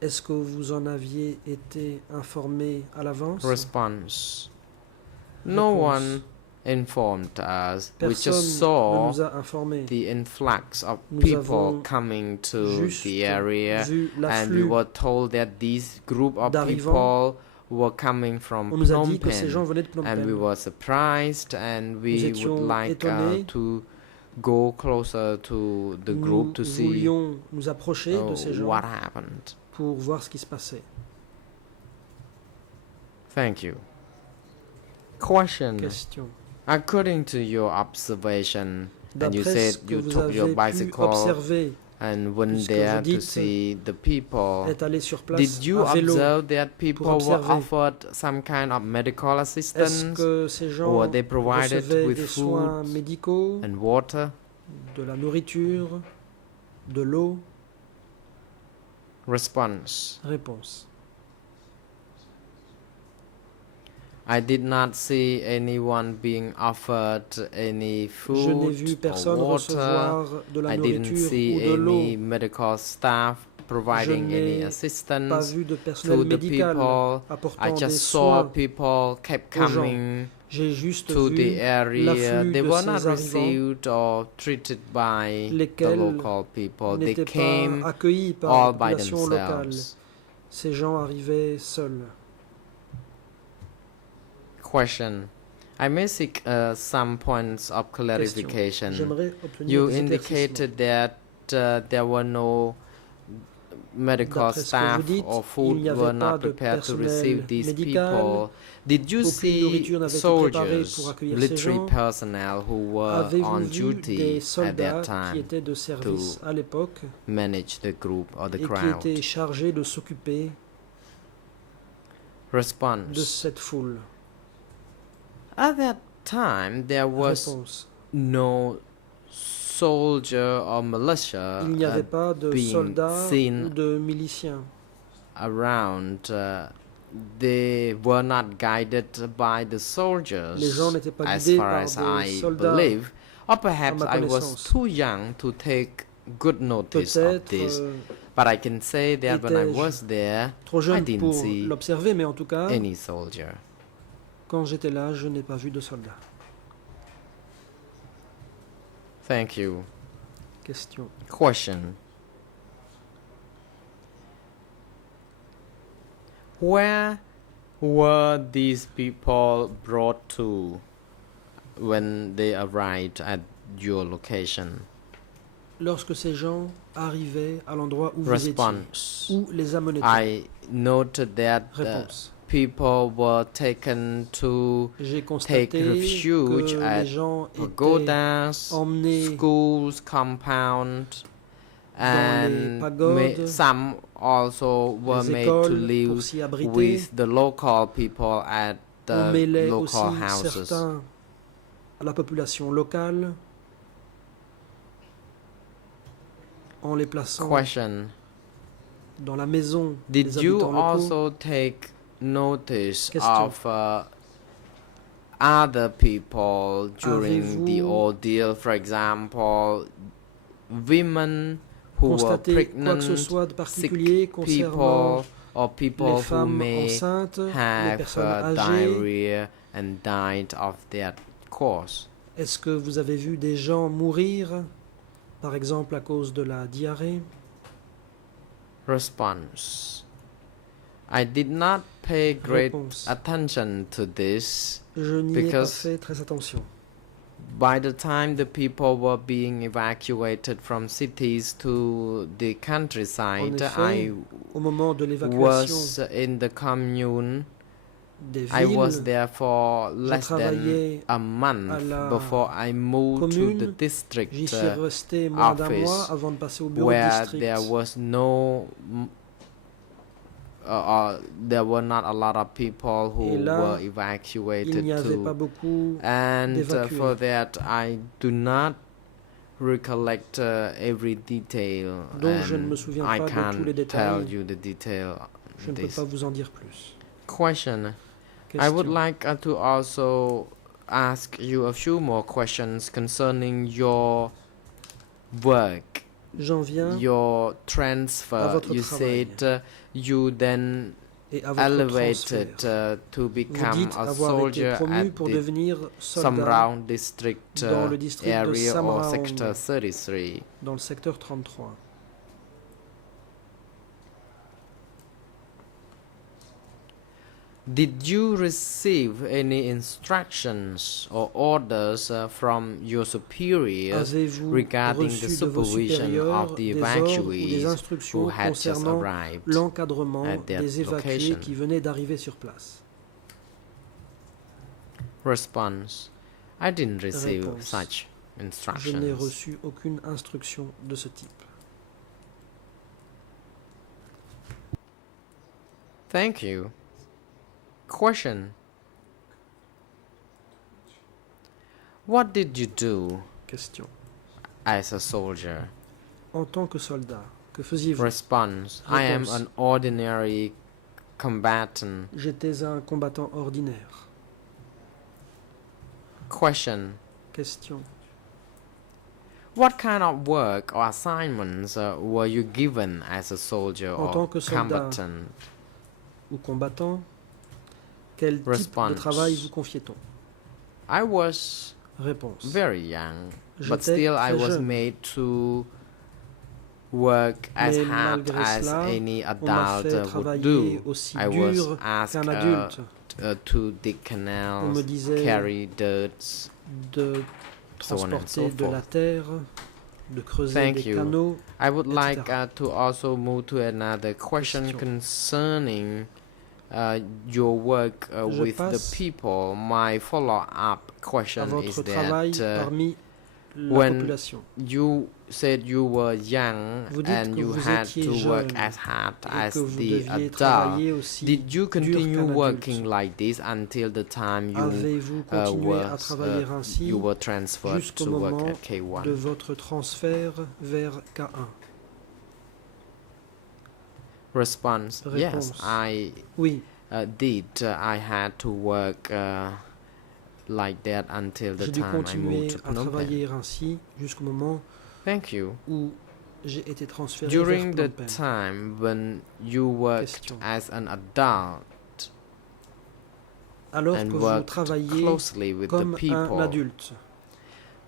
Est-ce que vous en aviez été informé à l'avance? Response. No Réponse. one informed us. We Personne just ne saw nous a informés. the influx of Nous people avons coming to Juste the area, vu and we l'afflux. were told that these group of d'arrivants. people were coming from On nous a Phnom dit que ces gens Penh, venaient de Phnom and we Penh. were surprised, and Nous we would étions like étonnés. to go closer to the Nous group to see voulions nous approcher de ces gens what happened. pour voir ce qui se passait. Thank you. Question. Question. According to your observation, and you D'après said ce que you vous took your avez pu bicycle observer, and went puisque there vous to dites see the people, est allé sur place did you à vélo. observe that people were observer. offered some kind of medical Est-ce assistance que ces gens or they provided recevaient with des soins food médicaux, and water? de la nourriture, de l'eau? Response. Réponse. I did not see anyone being offered any Je n'ai vu food or personne water. recevoir de la I didn't nourriture see ou de any l'eau. medical staff providing Je any n'ai Pas assistance vu de to personnel the médical people. I apportant des just saw soins. people kept aux gens. coming J'ai juste to vu the area. l'afflux They de were not ces arrivants received or treated by the lesquels local people. They n'étaient came pas accueillis par all la by population locale. themselves. Ces gens arrivaient seuls. Question. I may seek some points of clarification. J'aimerais obtenir You des éclaircissements. indicated that there were no medical D'après ce que staff vous dites, or il food n'y avait were pas not de prepared to personnel receive these médical, people. Did you aucune see nourriture n'avait été préparée soldiers, pour accueillir ces military gens. personnel who were Avez-vous on vu duty des at soldats that qui time étaient de service à l'époque manage the group or the et qui crowd? étaient chargés de s'occuper de Response. cette foule? At that time, there was Réponse. no soldier or militia Il n'y avait pas de being soldats seen ou de miliciens around they were not guided by the soldiers, Les gens n'étaient pas as guidés far par as des I soldats, believe, or perhaps ma I was connaissance. too young to take good notice of Peut-être this. But I can say that when I étais-je was there, trop I jeune didn't pour see l'observer, mais en tout cas, any soldier. quand j'étais là, je n'ai pas vu de soldats. Thank you. Question. Question. Where were these people brought to when they arrived at your location? Lorsque ces gens arrivaient à l'endroit où vous Response. étiez, où les amenait-on? I noted that Réponse. people were taken to J'ai take constaté refuge que at les gens étaient pagodas, emmenés schools, compound, dans les and pagodes, some also were les made to écoles live pour s'y abriter. with the local people at On the mêlait aussi local houses. certains à la population locale en les plaçant Question. dans la maison Did des you habitants locaux. also take notice Question. of other people during the Avez-vous ordeal? For example, women who were Constater quoi que ce pregnant, soit de sick particulier concernant people, or people les who femmes may enceintes, les have personnes âgées. diarrhea and died of that cause. Est-ce que vous avez vu des gens mourir, par exemple à cause de la diarrhée? Response. I did not pay great Réponse. attention to this. Je n'y ai pas because fait très attention. By the time the people were being evacuated from cities to the countryside, En effet, I Au moment de l'évacuation was in the commune. des I was villes, there for less than travaillais a month à la before I moved to commune. the district j'y suis resté moins d'un office mois avant de passer au bureau de where district. there was no there were not a lot of people who Et là, were Il evacuated n'y avait pas to, beaucoup and d'évacués. for that I do not recollect every detail, Donc je ne and me souviens I pas de tous les can't tell détails. you the detail. Je ne peux This pas vous en dire plus. question. I would Question. like to also ask you a few more questions concerning your work, J'en viens your à transfer. votre You travail. said you then et à votre elevated transfert. to Vous become dites a avoir été soldier promu at pour the devenir soldat Samraung district dans le district de area or Samraung. sector 33. dans le secteur 33. Did you receive any instructions or orders from your superiors Avez-vous regarding the reçu de vos supervision supérieurs of the des ordres ou des evacuees who instructions had just concernant arrived? l'encadrement at their des évacués location? qui venaient d'arriver sur place? Response. I didn't receive Réponse. such Je n'ai instructions. reçu aucune instruction de ce type. Thank you. Question. What did you do Question. as a soldier? En tant que soldat, que faisiez-vous? Response. I am Réponse. an ordinary combatant. J'étais un combattant ordinaire. Question. Question. What kind of work or assignments were you given as a soldier En or tant que soldat, combatant? Ou combattant, quel type de Response. travail vous confiait-on? I was Réponse. very young, but J'étais still I très was jeune. made to work as Mais hard malgré as cela, any On m'a adult fait would travailler do. aussi I was dur asked qu'un adulte. to dig On canals, me disait carry dirts. de So on and transporter so de la forth. terre, de creuser Thank des you. canaux. I would etc. like to also move to another question Question. concerning your work Je with the passe people. My follow-up À question is votre travail that parmi la when population. you said you were young Vous dites and que you vous had étiez to work jeune as hard et as que vous the deviez adult. travailler aussi Did you dur continue qu'un working adulte. like this until the time you Avez-vous continué à travailler ainsi you were transferred jusqu'au to work moment at K1? de votre transfert vers K1? Response. Yes, Réponse. I Oui, did. I had to work like that until the J'ai dû time I continuer moved to à Phnom Penh. travailler ainsi jusqu'au moment Thank you. où j'ai été transféré During vers the Phnom Penh. time when you worked Question. as an adult Alors and que vous worked travaillez closely with the comme un people, adulte,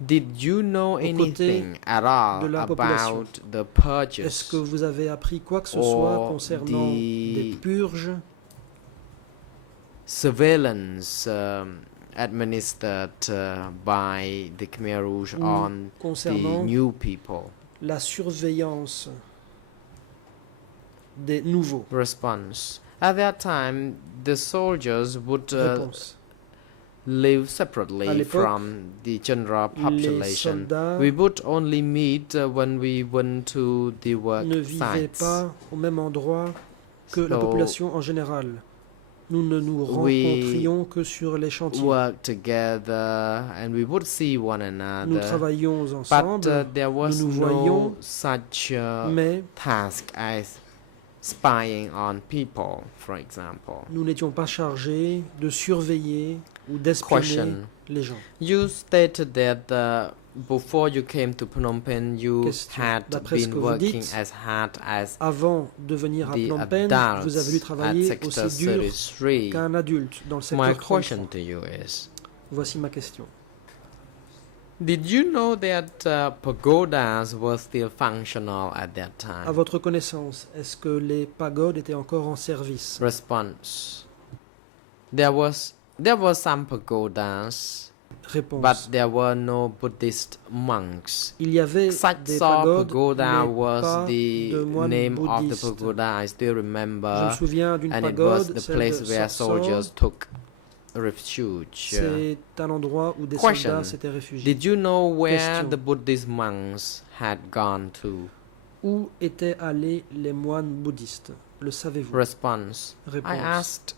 did you know aux côtés anything at all de la population, about the est-ce que purges vous avez appris quoi que ce soit or concernant des the purges, surveillance administered by the Khmer Rouge ou on the concernant new people? la surveillance des nouveaux? Response. At that time, the soldiers would Réponse. live À separately l'époque, from the general Les population. soldats We would only meet when we went to the work ne vivaient sites. pas au même endroit que la So, population en général. Nous ne nous rencontrions que sur les chantiers. work together and we would see one Nous another. travaillions But ensemble, there was nous no voyions, such mais task as spying on people, for example. nous n'étions pas chargés de surveiller ou d'espionner Question. les gens. You stated that before you came to Phnom Penh, you Question. had D'après ce been que vous working dites, as hard as Avant de venir à the Phnom Penh, vous avez dû adults at travailler Sector aussi dur 33. qu'un adulte dans le My secteur 33. question to you is, Voici ma question. did you know that pagodas were still functional at that À time? votre connaissance, est-ce que les pagodes étaient encore en service? Response. There were some pagodas, Réponse. but there were no Buddhist monks. Il y avait Such des saw pagodes, pagoda mais was pas the de moines name of the bouddhistes. pagoda I still Je me remember, souviens d'une and it was pagode, the celle place de where Sorsor. soldiers took refuge. C'est un endroit où des Question. soldats s'étaient réfugiés. Did you know where Question. the Buddhist monks had gone to? Où étaient allés les moines bouddhistes? Le savez-vous? Response. I Réponse. asked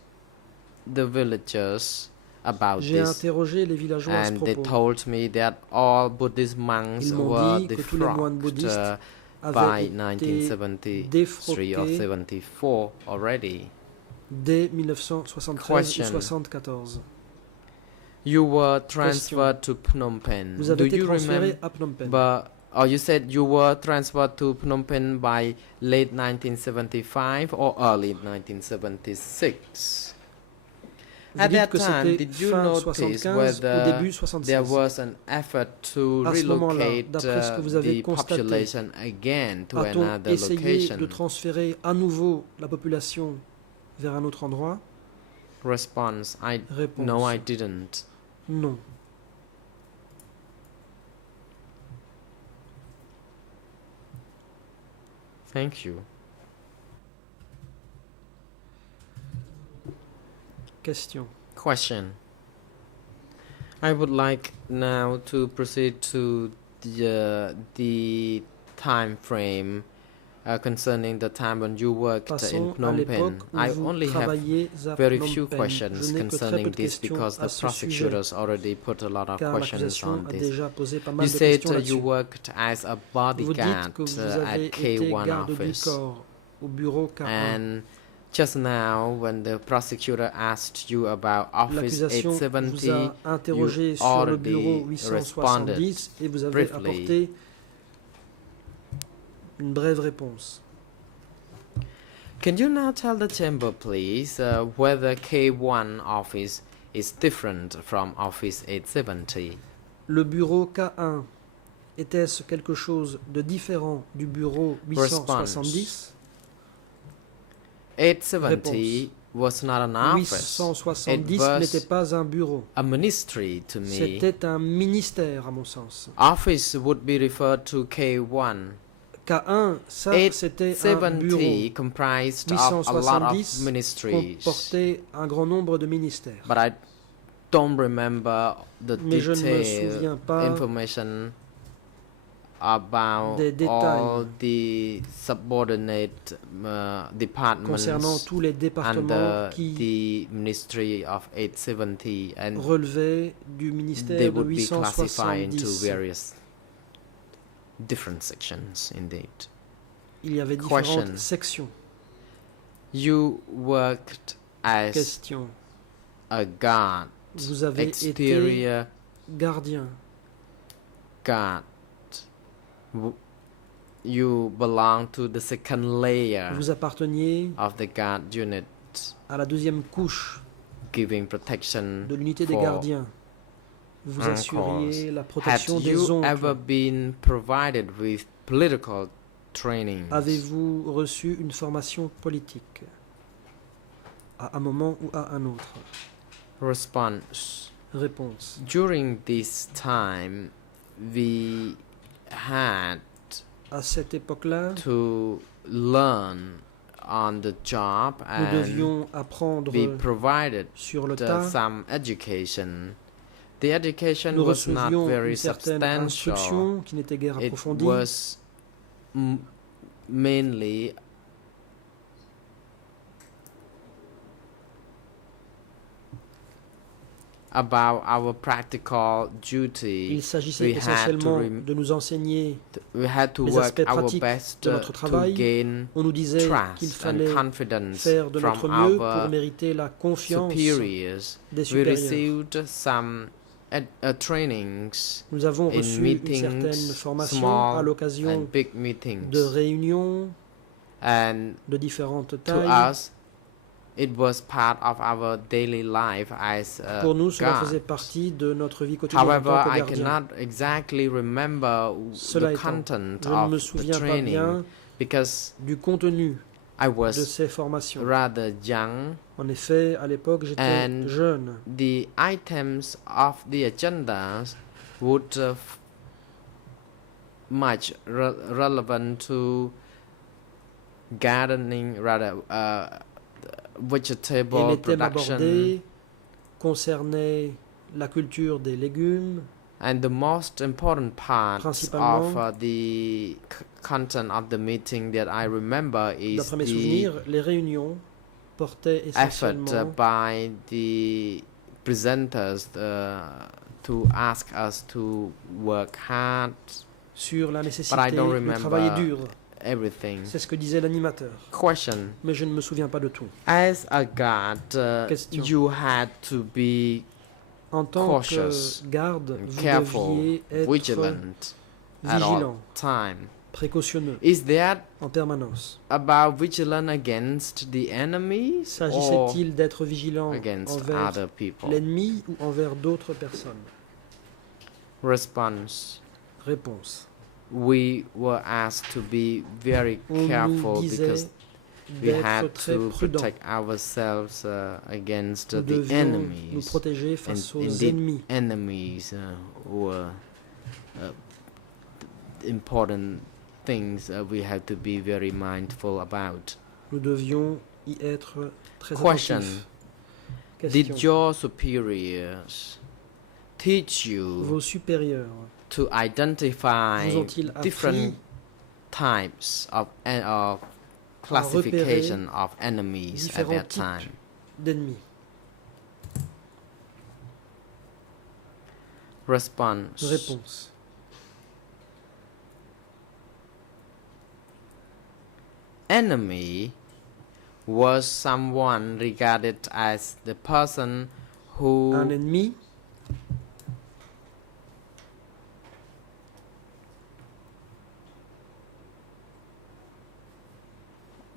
the villagers about J'ai this, interrogé les villageois à ce and they propos. told me that all Buddhist monks Ils m'ont were dit que tous les moines defrocked bouddhistes by avaient été 1973 or défroqués 74 already. dès 1973 Question. ou 1974. You were transferred to Phnom Penh. Vous avez Do été you transféré remember? à Phnom Penh. You said you were transferred to Phnom Penh by late 1975 or early 1976. Vous At dites that que time, c'était did you fin notice 75 au whether début there 76. was an effort to À ce moment-là, relocate d'après ce que vous avez the constaté, population again to A-t-on another essayé location? de transférer à nouveau la population vers un autre endroit? Response: Réponse. No, I didn't. Non. Thank you. Question. Question. I would like now to proceed to the time frame concerning the time when you worked in Passons à Phnom Penh. l'époque où I vous only have travailliez à very Phnom few Penh. questions Je n'ai que très peu concerning de this questions because à the ce sujet, prosecutors already put a lot of car questions l'accusation on a this. déjà posé pas mal You de said questions you là-dessus. worked as a Vous bodyguard dites que vous avez at été K1 garde du office. corps au bureau K1. And just now, when the prosecutor asked you about Office L'accusation vous 870, a interrogé you sur le already bureau 870 et vous avez briefly. apporté une brève réponse. Can you now tell the chamber, please, whether K1 office is different from Office 870? Le bureau K1, était-ce quelque chose de différent du bureau 870? 870 was not an office. 870 It was n'était pas un bureau. a ministry to me. C'était un ministère, à mon sens. Office would be referred to K1. K1, ça, c'était un bureau. 870 comprised of a lot of 870 ministries. comportait un grand nombre de ministères. But I don't remember the Mais je ne me detailed souviens pas information about des détails all the subordinate departments concernant tous les départements under qui the Ministry of 870, and relevaient du they ministère de would be classified into 870. various different sections indeed. Il y avait différentes Question. sections. You worked as Question. a guard, Vous avez été exterior gardien. guard. You belong to the second layer Vous apparteniez of the guard unit, à la deuxième couche giving protection de l'unité des for gardiens. Vous uncles. assuriez la Had protection des you ever oncles. been provided with political training? Avez-vous reçu une formation politique à un moment ou à un autre? Response. Réponse. During this time, we had À cette époque-là, to learn on the job nous and devions apprendre be provided sur le tas. some education. The education Nous was not recevions very une certaine substantial. instruction qui n'était guère It approfondie. was mainly about our practical duty. Il s'agissait we had to essentiellement rem- de nous enseigner. We had to les work aspects our pratiques best de notre to travail. gain On nous disait qu'il trust fallait and confidence faire de notre from mieux pour our mériter la confiance superiors. des We supérieurs. received some trainings Nous avons in reçu une meetings, certaine formation small à l'occasion and big meetings. de réunions And de différentes to tailles. us, it was part of our daily life as a Pour nous, cela guard. faisait partie de notre vie quotidienne en However, tant que I gardien. cannot exactly remember Cela the étant, content je ne me of the souviens pas training bien because du contenu I de was ces formations. rather young. En effet, à l'époque, j'étais And jeune. The items of the agendas would much relevant to gardening, rather Et vegetable les thèmes production, abordés concernaient la culture des légumes, and the most important part Principalement, of the content of the meeting that I remember is d'après mes the souvenirs, les réunions portaient effort essentiellement by the presenters to ask us to work hard, sur la but I nécessité don't de travailler remember dur. everything. C'est ce que disait l'animateur, Question: mais je ne me souviens pas de tout. as a guard, Question. you had to be En tant cautious, que garde, vous careful, deviez être vigilant at all vigilant, time. précautionneux, Is that en permanence. about vigilant against the enemy or S'agissait-il d'être vigilant against envers other people? l'ennemi ou envers d'autres personnes? Response: Réponse. we were asked to be very On nous careful disait because we had d'être très to prudent. protect ourselves against Nous the devions nous enemies. protéger face And aux indeed, ennemis. enemies were important things we have to be very mindful about. Nous devions y être très Question: attentifs. did Question. your superiors teach you Vos supérieurs to identify vous ont-ils appris different types of classification of enemies at différents that time? types d'ennemis? Response: Réponse. enemy was someone regarded as the person Un who ennemi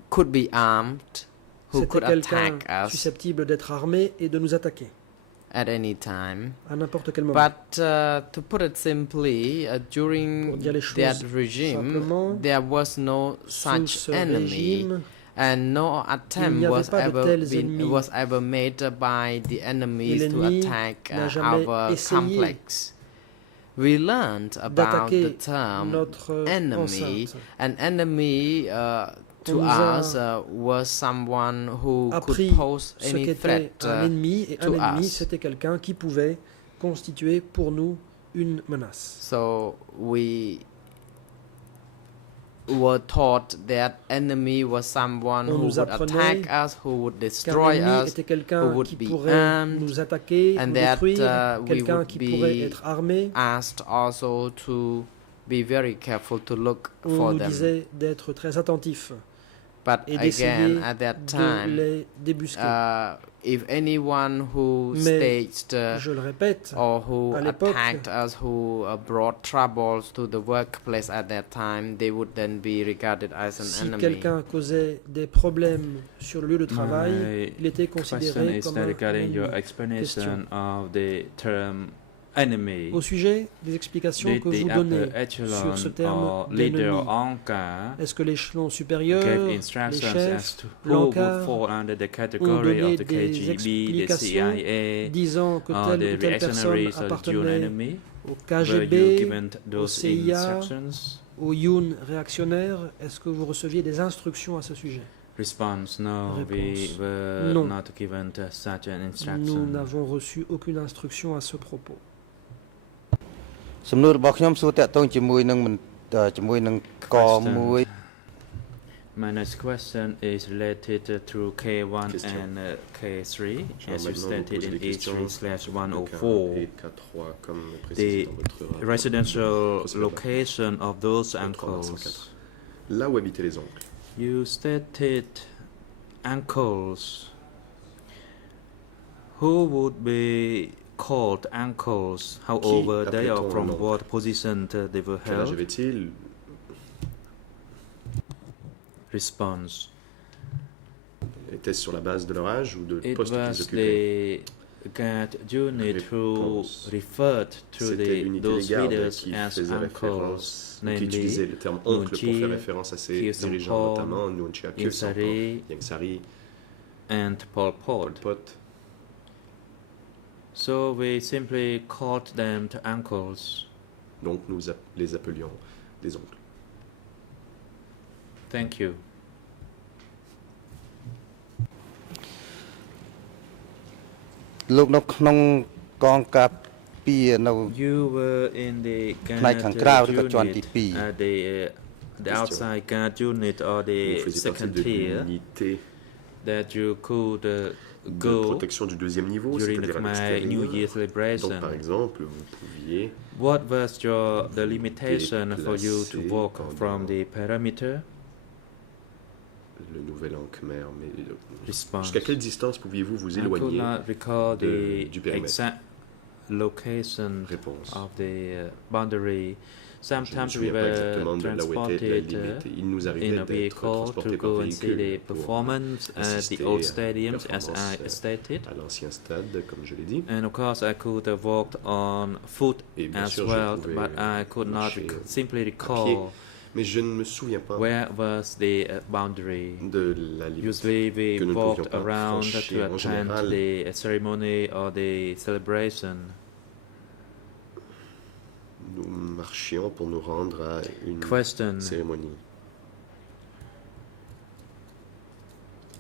could be armed, who c'était could quelqu'un attack us susceptible d'être armé et de nous attaquer at any time. à n'importe quel moment. But to put it simply, during Pour dire les that choses regime, simplement, there was no Sous such ce enemy, régime, and no n'y attempt avait was pas de ever tels ennemis. was ever made by the enemies to l'ennemi attack n'a jamais our essayé complex. We learned about d'attaquer the term notre enemy. enceinte. An enemy to On nous a us was someone who appris could pose ce any qu'était threat un ennemi, et to un ennemi, us. c'était quelqu'un qui pouvait constituer pour nous une menace. So we were taught that enemy was someone On who nous would apprenait attack us, who would Qu'un destroy ennemi us, était quelqu'un who would qui be pourrait armed, nous attaquer, and nous that, détruire, we quelqu'un would qui be pourrait être armé. asked also to be very careful to look On for nous them. disait d'être très attentifs But et again, d'essayer at that de time, les débusquer. if anyone who Mais, staged Je le répète, or who à l'époque, attacked us, who brought troubles to the workplace at that time, they would then be regarded as an si enemy. quelqu'un causait des problèmes sur le lieu de travail, My il était question considéré is comme that un regarding your ennemi. explanation of the term enemy. Au sujet des explications Did que the vous upper donnez echelon sur ce terme or leader d'ennemi, Anka est-ce que l'échelon supérieur, gave les instructions as chefs, to who would l'encart fall under the ont category donné of the des KGB, the explications CIA, disant que or telle the ou telle personne reactionaries or the June appartenait enemy? au Were you KGB, given those CIA, instructions? au Yoon réactionnaire? Est-ce que vous receviez des instructions à ce sujet? Response: No, we Réponse: were non. not given such an Nous instruction. n'avons reçu aucune instruction à ce propos. សំណួររបស់ខ្ញុំសួរតាក់ទងជាមួយនឹងជាមួយនឹងកមួយ My next question is related to K1 Question. and K3, Je vais as you maintenant vous stated poser in des questions. Le E3/104. K1 et K3 comme précisé The dans votre rapport. residential Procédure. location of those Le 3/104. uncles. Là où habitaient les oncles. You stated uncles. Who would be called uncles? However, they are appelait-on from un oncle? what position they were Quel âge held? avait-il? Response: Était-ce sur la base de leur âge ou de It poste qu'ils was occupaient? the guard unit who Réponse. referred to C'était l'unité those des gardes leaders qui as faisait uncles, référence, qui namely utilisait le terme oncle pour Moon faire Jae, référence à ses Kyu dirigeants, Sung-pon, notamment Nuon Chea Kyu, Ieng Sari, Yang Sari, and Pol Pot. Pot. So we simply called them to uncles. Donc nous les appelions des oncles. Thank you. លោកនៅក្នុងកងការពារនៅ You were in the ផ្នែក guard ខាងក្រៅឬក៏ជាន់ទី unit, 2 the Question. outside guard unit or the Vous faisiez second partie de tier l'unité that you could de go protection du deuxième niveau, during the c'est-à-dire à Khmer New Year l'extérieur. Donc par celebration. exemple, vous pouviez What was the limitation for you to Déplacer walk pendant- from the perimeter? le nouvel an khmer, mais Response: jusqu'à quelle distance pouviez-vous vous I could éloigner? not recall du the périmètre. exact location Réponse. of the boundary. Je ne me Sometimes we souviens pas were exactement de là où était la transported limite. Il nous in arrivait a d'être vehicle transportés to par go and see the véhicule pour performance at the assister old à stadiums, as performance, I stated. à l'ancien stade, comme je l'ai dit. And of course, I could have walked on foot Et bien as sûr, je well, pouvais but I could not marcher simply pied. recall Mais je ne me souviens pas where was the boundary. de la limite. Usually, we que nous ne walked pouvions pas around franchir. to En attend général, the ceremony or the celebration. Nous marchions pour nous rendre à une Question: cérémonie.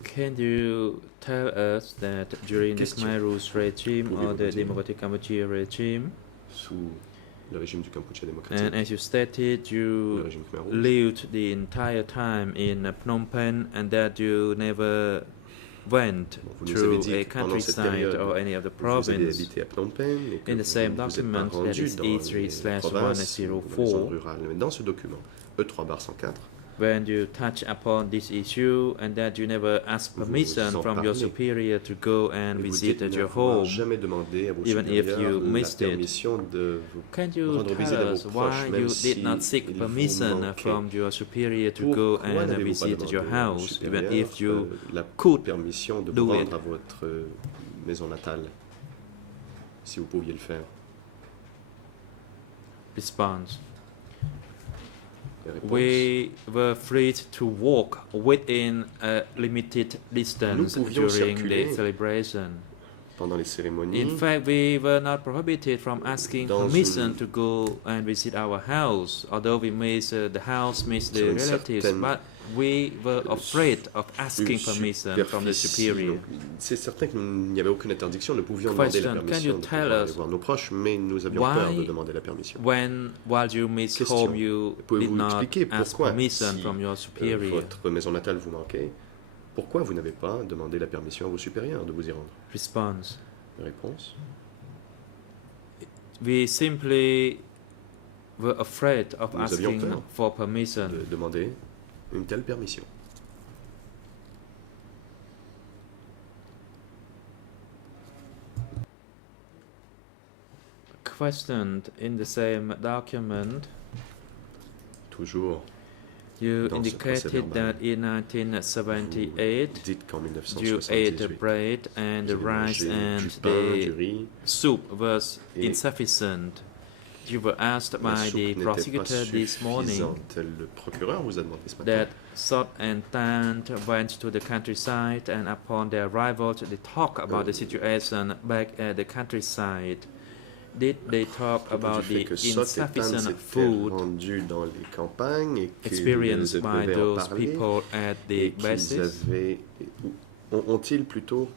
Can you tell us that during the Question. Khmer Rouge regime or Pouvez-vous the nous dire? Democratic Kampuchea regime, Sous le régime du Kampuchea and démocratique, as you stated, le you régime khmer rouge, lived the entire time in Phnom Penh and that you never went Bon, vous nous avez through dit a que pendant cette countryside période, or any of the vous avez province. habité à Phnom Penh et que In the vous same ne vous êtes pas document that rendu is dans les E3/104, provinces ou dans les zones rurales. Mais dans ce document, E3/104, When you touch upon this issue and that you never ask Vous permission en from your parlez. superior to go and et vous visit dites at your n'avoir home, jamais demandé à vos even if supérieurs you la missed it. permission de vous Can you rendre visite à tell vos us proches, why même you did si not seek ils vous permission manquaient. from your superior to go Pourquoi and n'avez-vous pas visit demandé your à vos house, even supérieurs, if you la could permission de do vous it? rendre à votre maison natale, si vous pouviez le faire? Response: La réponse, We were free to walk within a limited distance pouvions during the circuler celebration. pendant les cérémonies, In fact, we were not prohibited from asking Dans permission une- to go and visit our house, although we miss the house, miss the Sur une relatives, certaine- but we were afraid of asking une permission from the superficie. superior. Donc, c'est certain qu'il n'y avait aucune interdiction, nous pouvions demander Question, la can permission you de tell pouvoir us aller voir nos proches, mais nous avions why peur de demander la permission. While you miss Question. home, you did Pouvez-vous not expliquer ask pourquoi, permission si from your superior? votre maison natale vous manquait, pourquoi vous n'avez pas demandé la permission à vos supérieurs de vous y rendre? Response: Réponse, We simply were afraid of Nous avions asking peur for permission. de demander une telle permission. questioned in the same document, Toujours, you dans ce indicated procès-verbal, that in 1978 dites qu'en you ate 1978, bread and the vous avez rice mangé and du pain, du the riz, soup was et insufficient. You were asked la by soupe the n'était pas prosecutor this morning suffisante. Le procureur vous a demandé ce matin that Sot and Tant went to the countryside, and upon their arrival, they talk about the situation back at the countryside. Did they talk à propos about du fait the que Sot et Tan insufficient s'étaient food rendus dans les campagnes et qu'ils experienced by devaient en those parler people at et the qu'ils bases? avaient... Ont-ils plutôt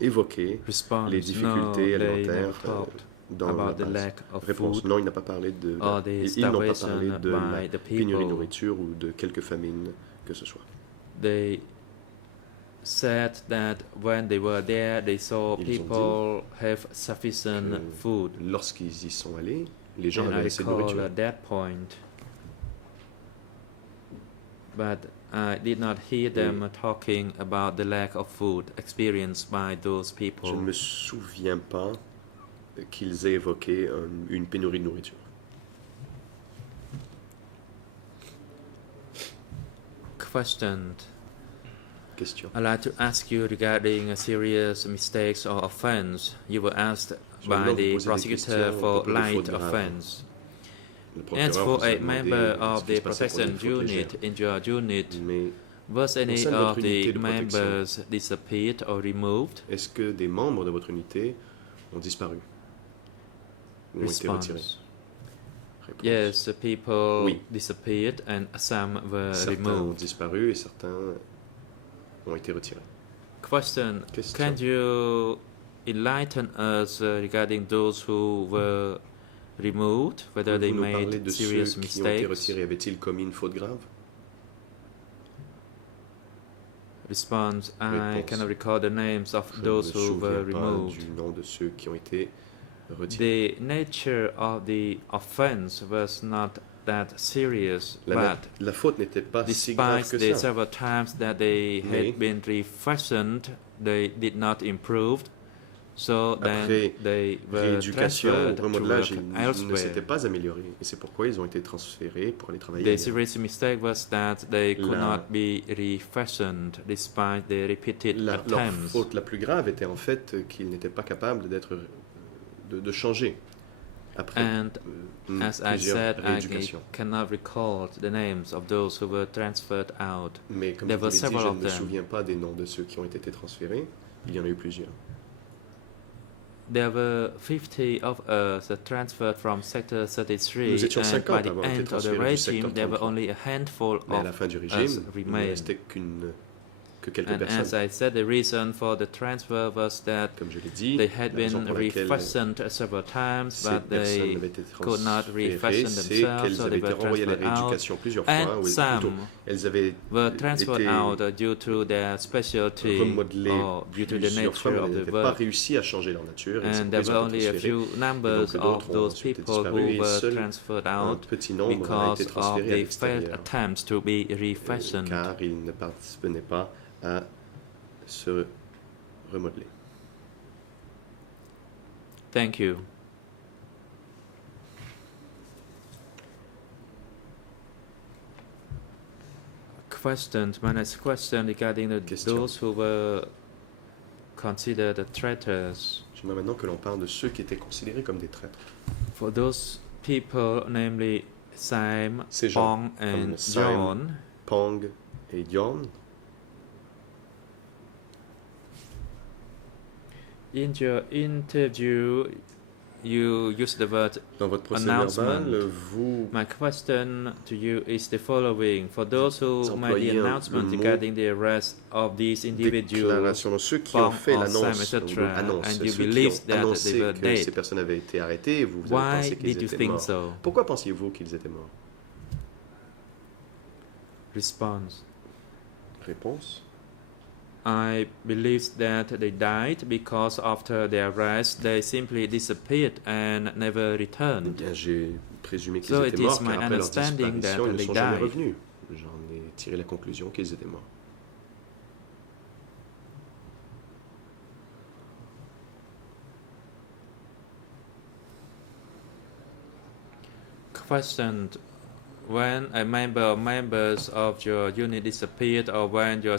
évoqué Response: les no, difficultés they never alimentaires talked dans la about the base? lack of Réponse: food non, il n'a pas parlé de or the ils n'ont pas starvation parlé de la by the pénurie de people. nourriture ou de quelque famine que ce soit. They said that when they were there, they saw Ils ont people have sufficient que food. Lorsqu'ils y sont allés, les gens And I avaient assez de recall nourriture. at that point, but I did not hear them talking about the lack of food experienced by those Je ne people. me souviens pas qu'ils aient évoqué une pénurie de nourriture. Questioned. Question. I'd like to ask you regarding serious mistakes or offense. You were asked J'aimerais by vous the poser des prosecutor questions à for propos des light fautes graves. offense. Le As procureur for vous a a demandé member ce of qui the se passait pour les protection fautes légères. unit in your unit, Mais was any sein de votre of unité the de protection, members disappeared or removed? est-ce que des membres de votre unité ont disparu ou ont été retirés? Response: Réponse. yes, the people Oui. disappeared and some were Certains ont removed. disparu et certains ont été retirés. Question: Question. can you enlighten us regarding those who were removed, whether they Pouvez-vous nous parler made de serious ceux qui ont été mistakes? retirés? Avaient-ils commis une faute grave? Response: I Réponse. cannot recall the names of Je those ne me who were souviens pas removed. du nom de ceux qui ont été retirés. The nature of the offense was not that serious, but La faute n'était pas si grave despite que the ça. several times that they Mais- had been refashioned, they did not improve. So then Après they were rééducation, transferred to remodelage, work ils ne elsewhere. s'étaient pas améliorés. Et c'est pourquoi ils ont été transférés pour aller travailler The ailleurs. serious mistake was that they could La- not be refashioned despite the repeated Leur attempts. faute la plus grave était en fait qu'ils n'étaient pas capables de changer après And as I plusieurs said, I rééducations. cannot recall the names of those who were transferred out. Mais comme There je vous were l'ai dit, several je of ne me them. souviens pas des noms de ceux qui ont été transférés. Il y en a eu plusieurs. There were 50 of us transferred from Sector 33, Nous étions and 50 by the avoir été end of the transférés du regime, secteur there were 33. only a handful Mais à la of fin du us régime, il ne remained. restait que quelques And as personnes. I said, the reason for the transfer was that Comme je l'ai dit, they had la raison been pour laquelle refashioned several times, ces but personnes they avaient été could not transférées, refashion c'est themselves, qu'elles so avaient they été were renvoyées à la transferred out. rééducation plusieurs fois, And ou plutôt, some elles avaient were transferred été out due to their specialty remodelées or due to the plusieurs fois, nature mais of elles the n'avaient pas work. réussi à changer leur nature. Et c'est And pourquoi there ils were ont été only a transférés. few numbers d'autres of ont those ensuite people disparu, who et were seul transferred Un out petit nombre a because été of transféré à the failed l'extérieur, attempts to be refashioned. car ils ne parvenaient pas à se remodeler. Thank you. My next question regarding Question. those who were considered traitors. J'aimerais maintenant que l'on parle de ceux qui étaient considérés comme des traîtres. For those people, namely Sam, Ces gens, Pong, comme and Sam, John, Pang et Yon, in your interview, you used the word dans votre procès announcement. verbal, vous My question to you is the following. For those who Vous made the employez un announcement mot regarding the arrest of these individuals, déclaration, donc ceux qui ont Pang fait or l'annonce, Sam, ou etc., l'annonce, and you ceux qui believed ont that annoncé they were que dead. ces personnes avaient été arrêtées, vous avez Why pensé qu'ils did you étaient think morts. so? Pourquoi pensiez-vous qu'ils étaient morts? Response. Réponse. I believe that they died because after their arrest they simply disappeared and never Eh returned. bien, j'ai présumé qu'ils So étaient it is morts, my car après leur understanding disparition, that ils ne they sont jamais died. revenus. J'en ai tiré la conclusion qu'ils étaient morts. questioned when a member or members of your unit disappeared or when your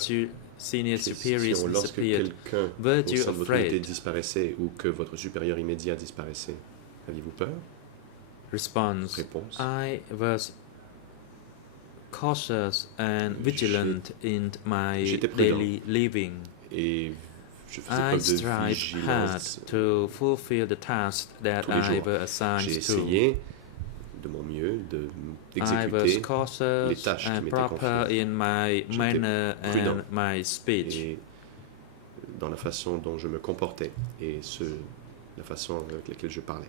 senior superiors Question, lorsque disappeared. quelqu'un Were au you sein de votre unité afraid? disparaissait ou que votre supérieur immédiat disparaissait, aviez-vous peur? Response. Réponse. I was cautious and vigilant in my J'étais prudent. daily living. Et je faisais I preuve de strived hard vigilance. to fulfill the tasks that tous les I jours. were J'ai assigned to. essayé de mon mieux I was d'exécuter les cautious tâches qui and m'étaient proper confiées. in my J'étais manner prudent. and my speech. et dans la façon dont je me comportais et la façon avec laquelle je parlais.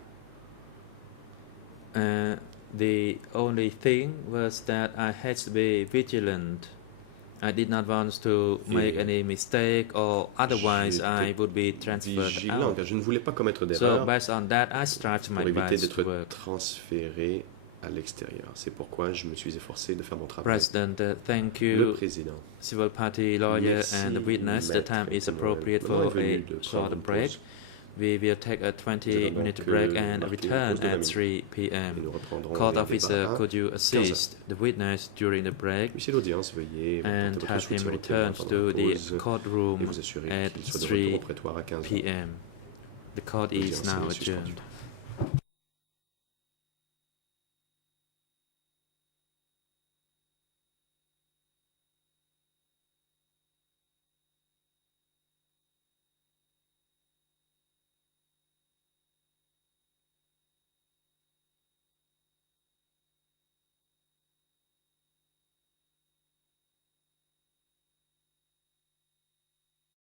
The only thing was that I had to be vigilant. I did not want to make any mistake or otherwise I J'étais would be transferred Vigilant, out. car je ne voulais pas commettre So d'erreur based on that, I strived my pour éviter best to d'être work. transféré à l'extérieur. C'est pourquoi je me suis efforcé de faire mon travail. President, thank Le you, président. civil party lawyer Merci, and the witness. The maître. time is Le moment appropriate est for venu a de prendre short une break. pause. We will take a Nous allons 20-minute donc, break and marquer une return pause de 20 at minutes. 3 Et p.m. nous reprendrons Court les officer, débats à could you 15 heures. assist the witness during the break Huissier d'audience, veuillez and apporter votre have him soutien au return témoin pendant la to the pause et courtroom vous assurer at qu'il soit de retour au 3 prétoire à 15 heures. p.m. The court is L'audience now est suspendue. adjourned.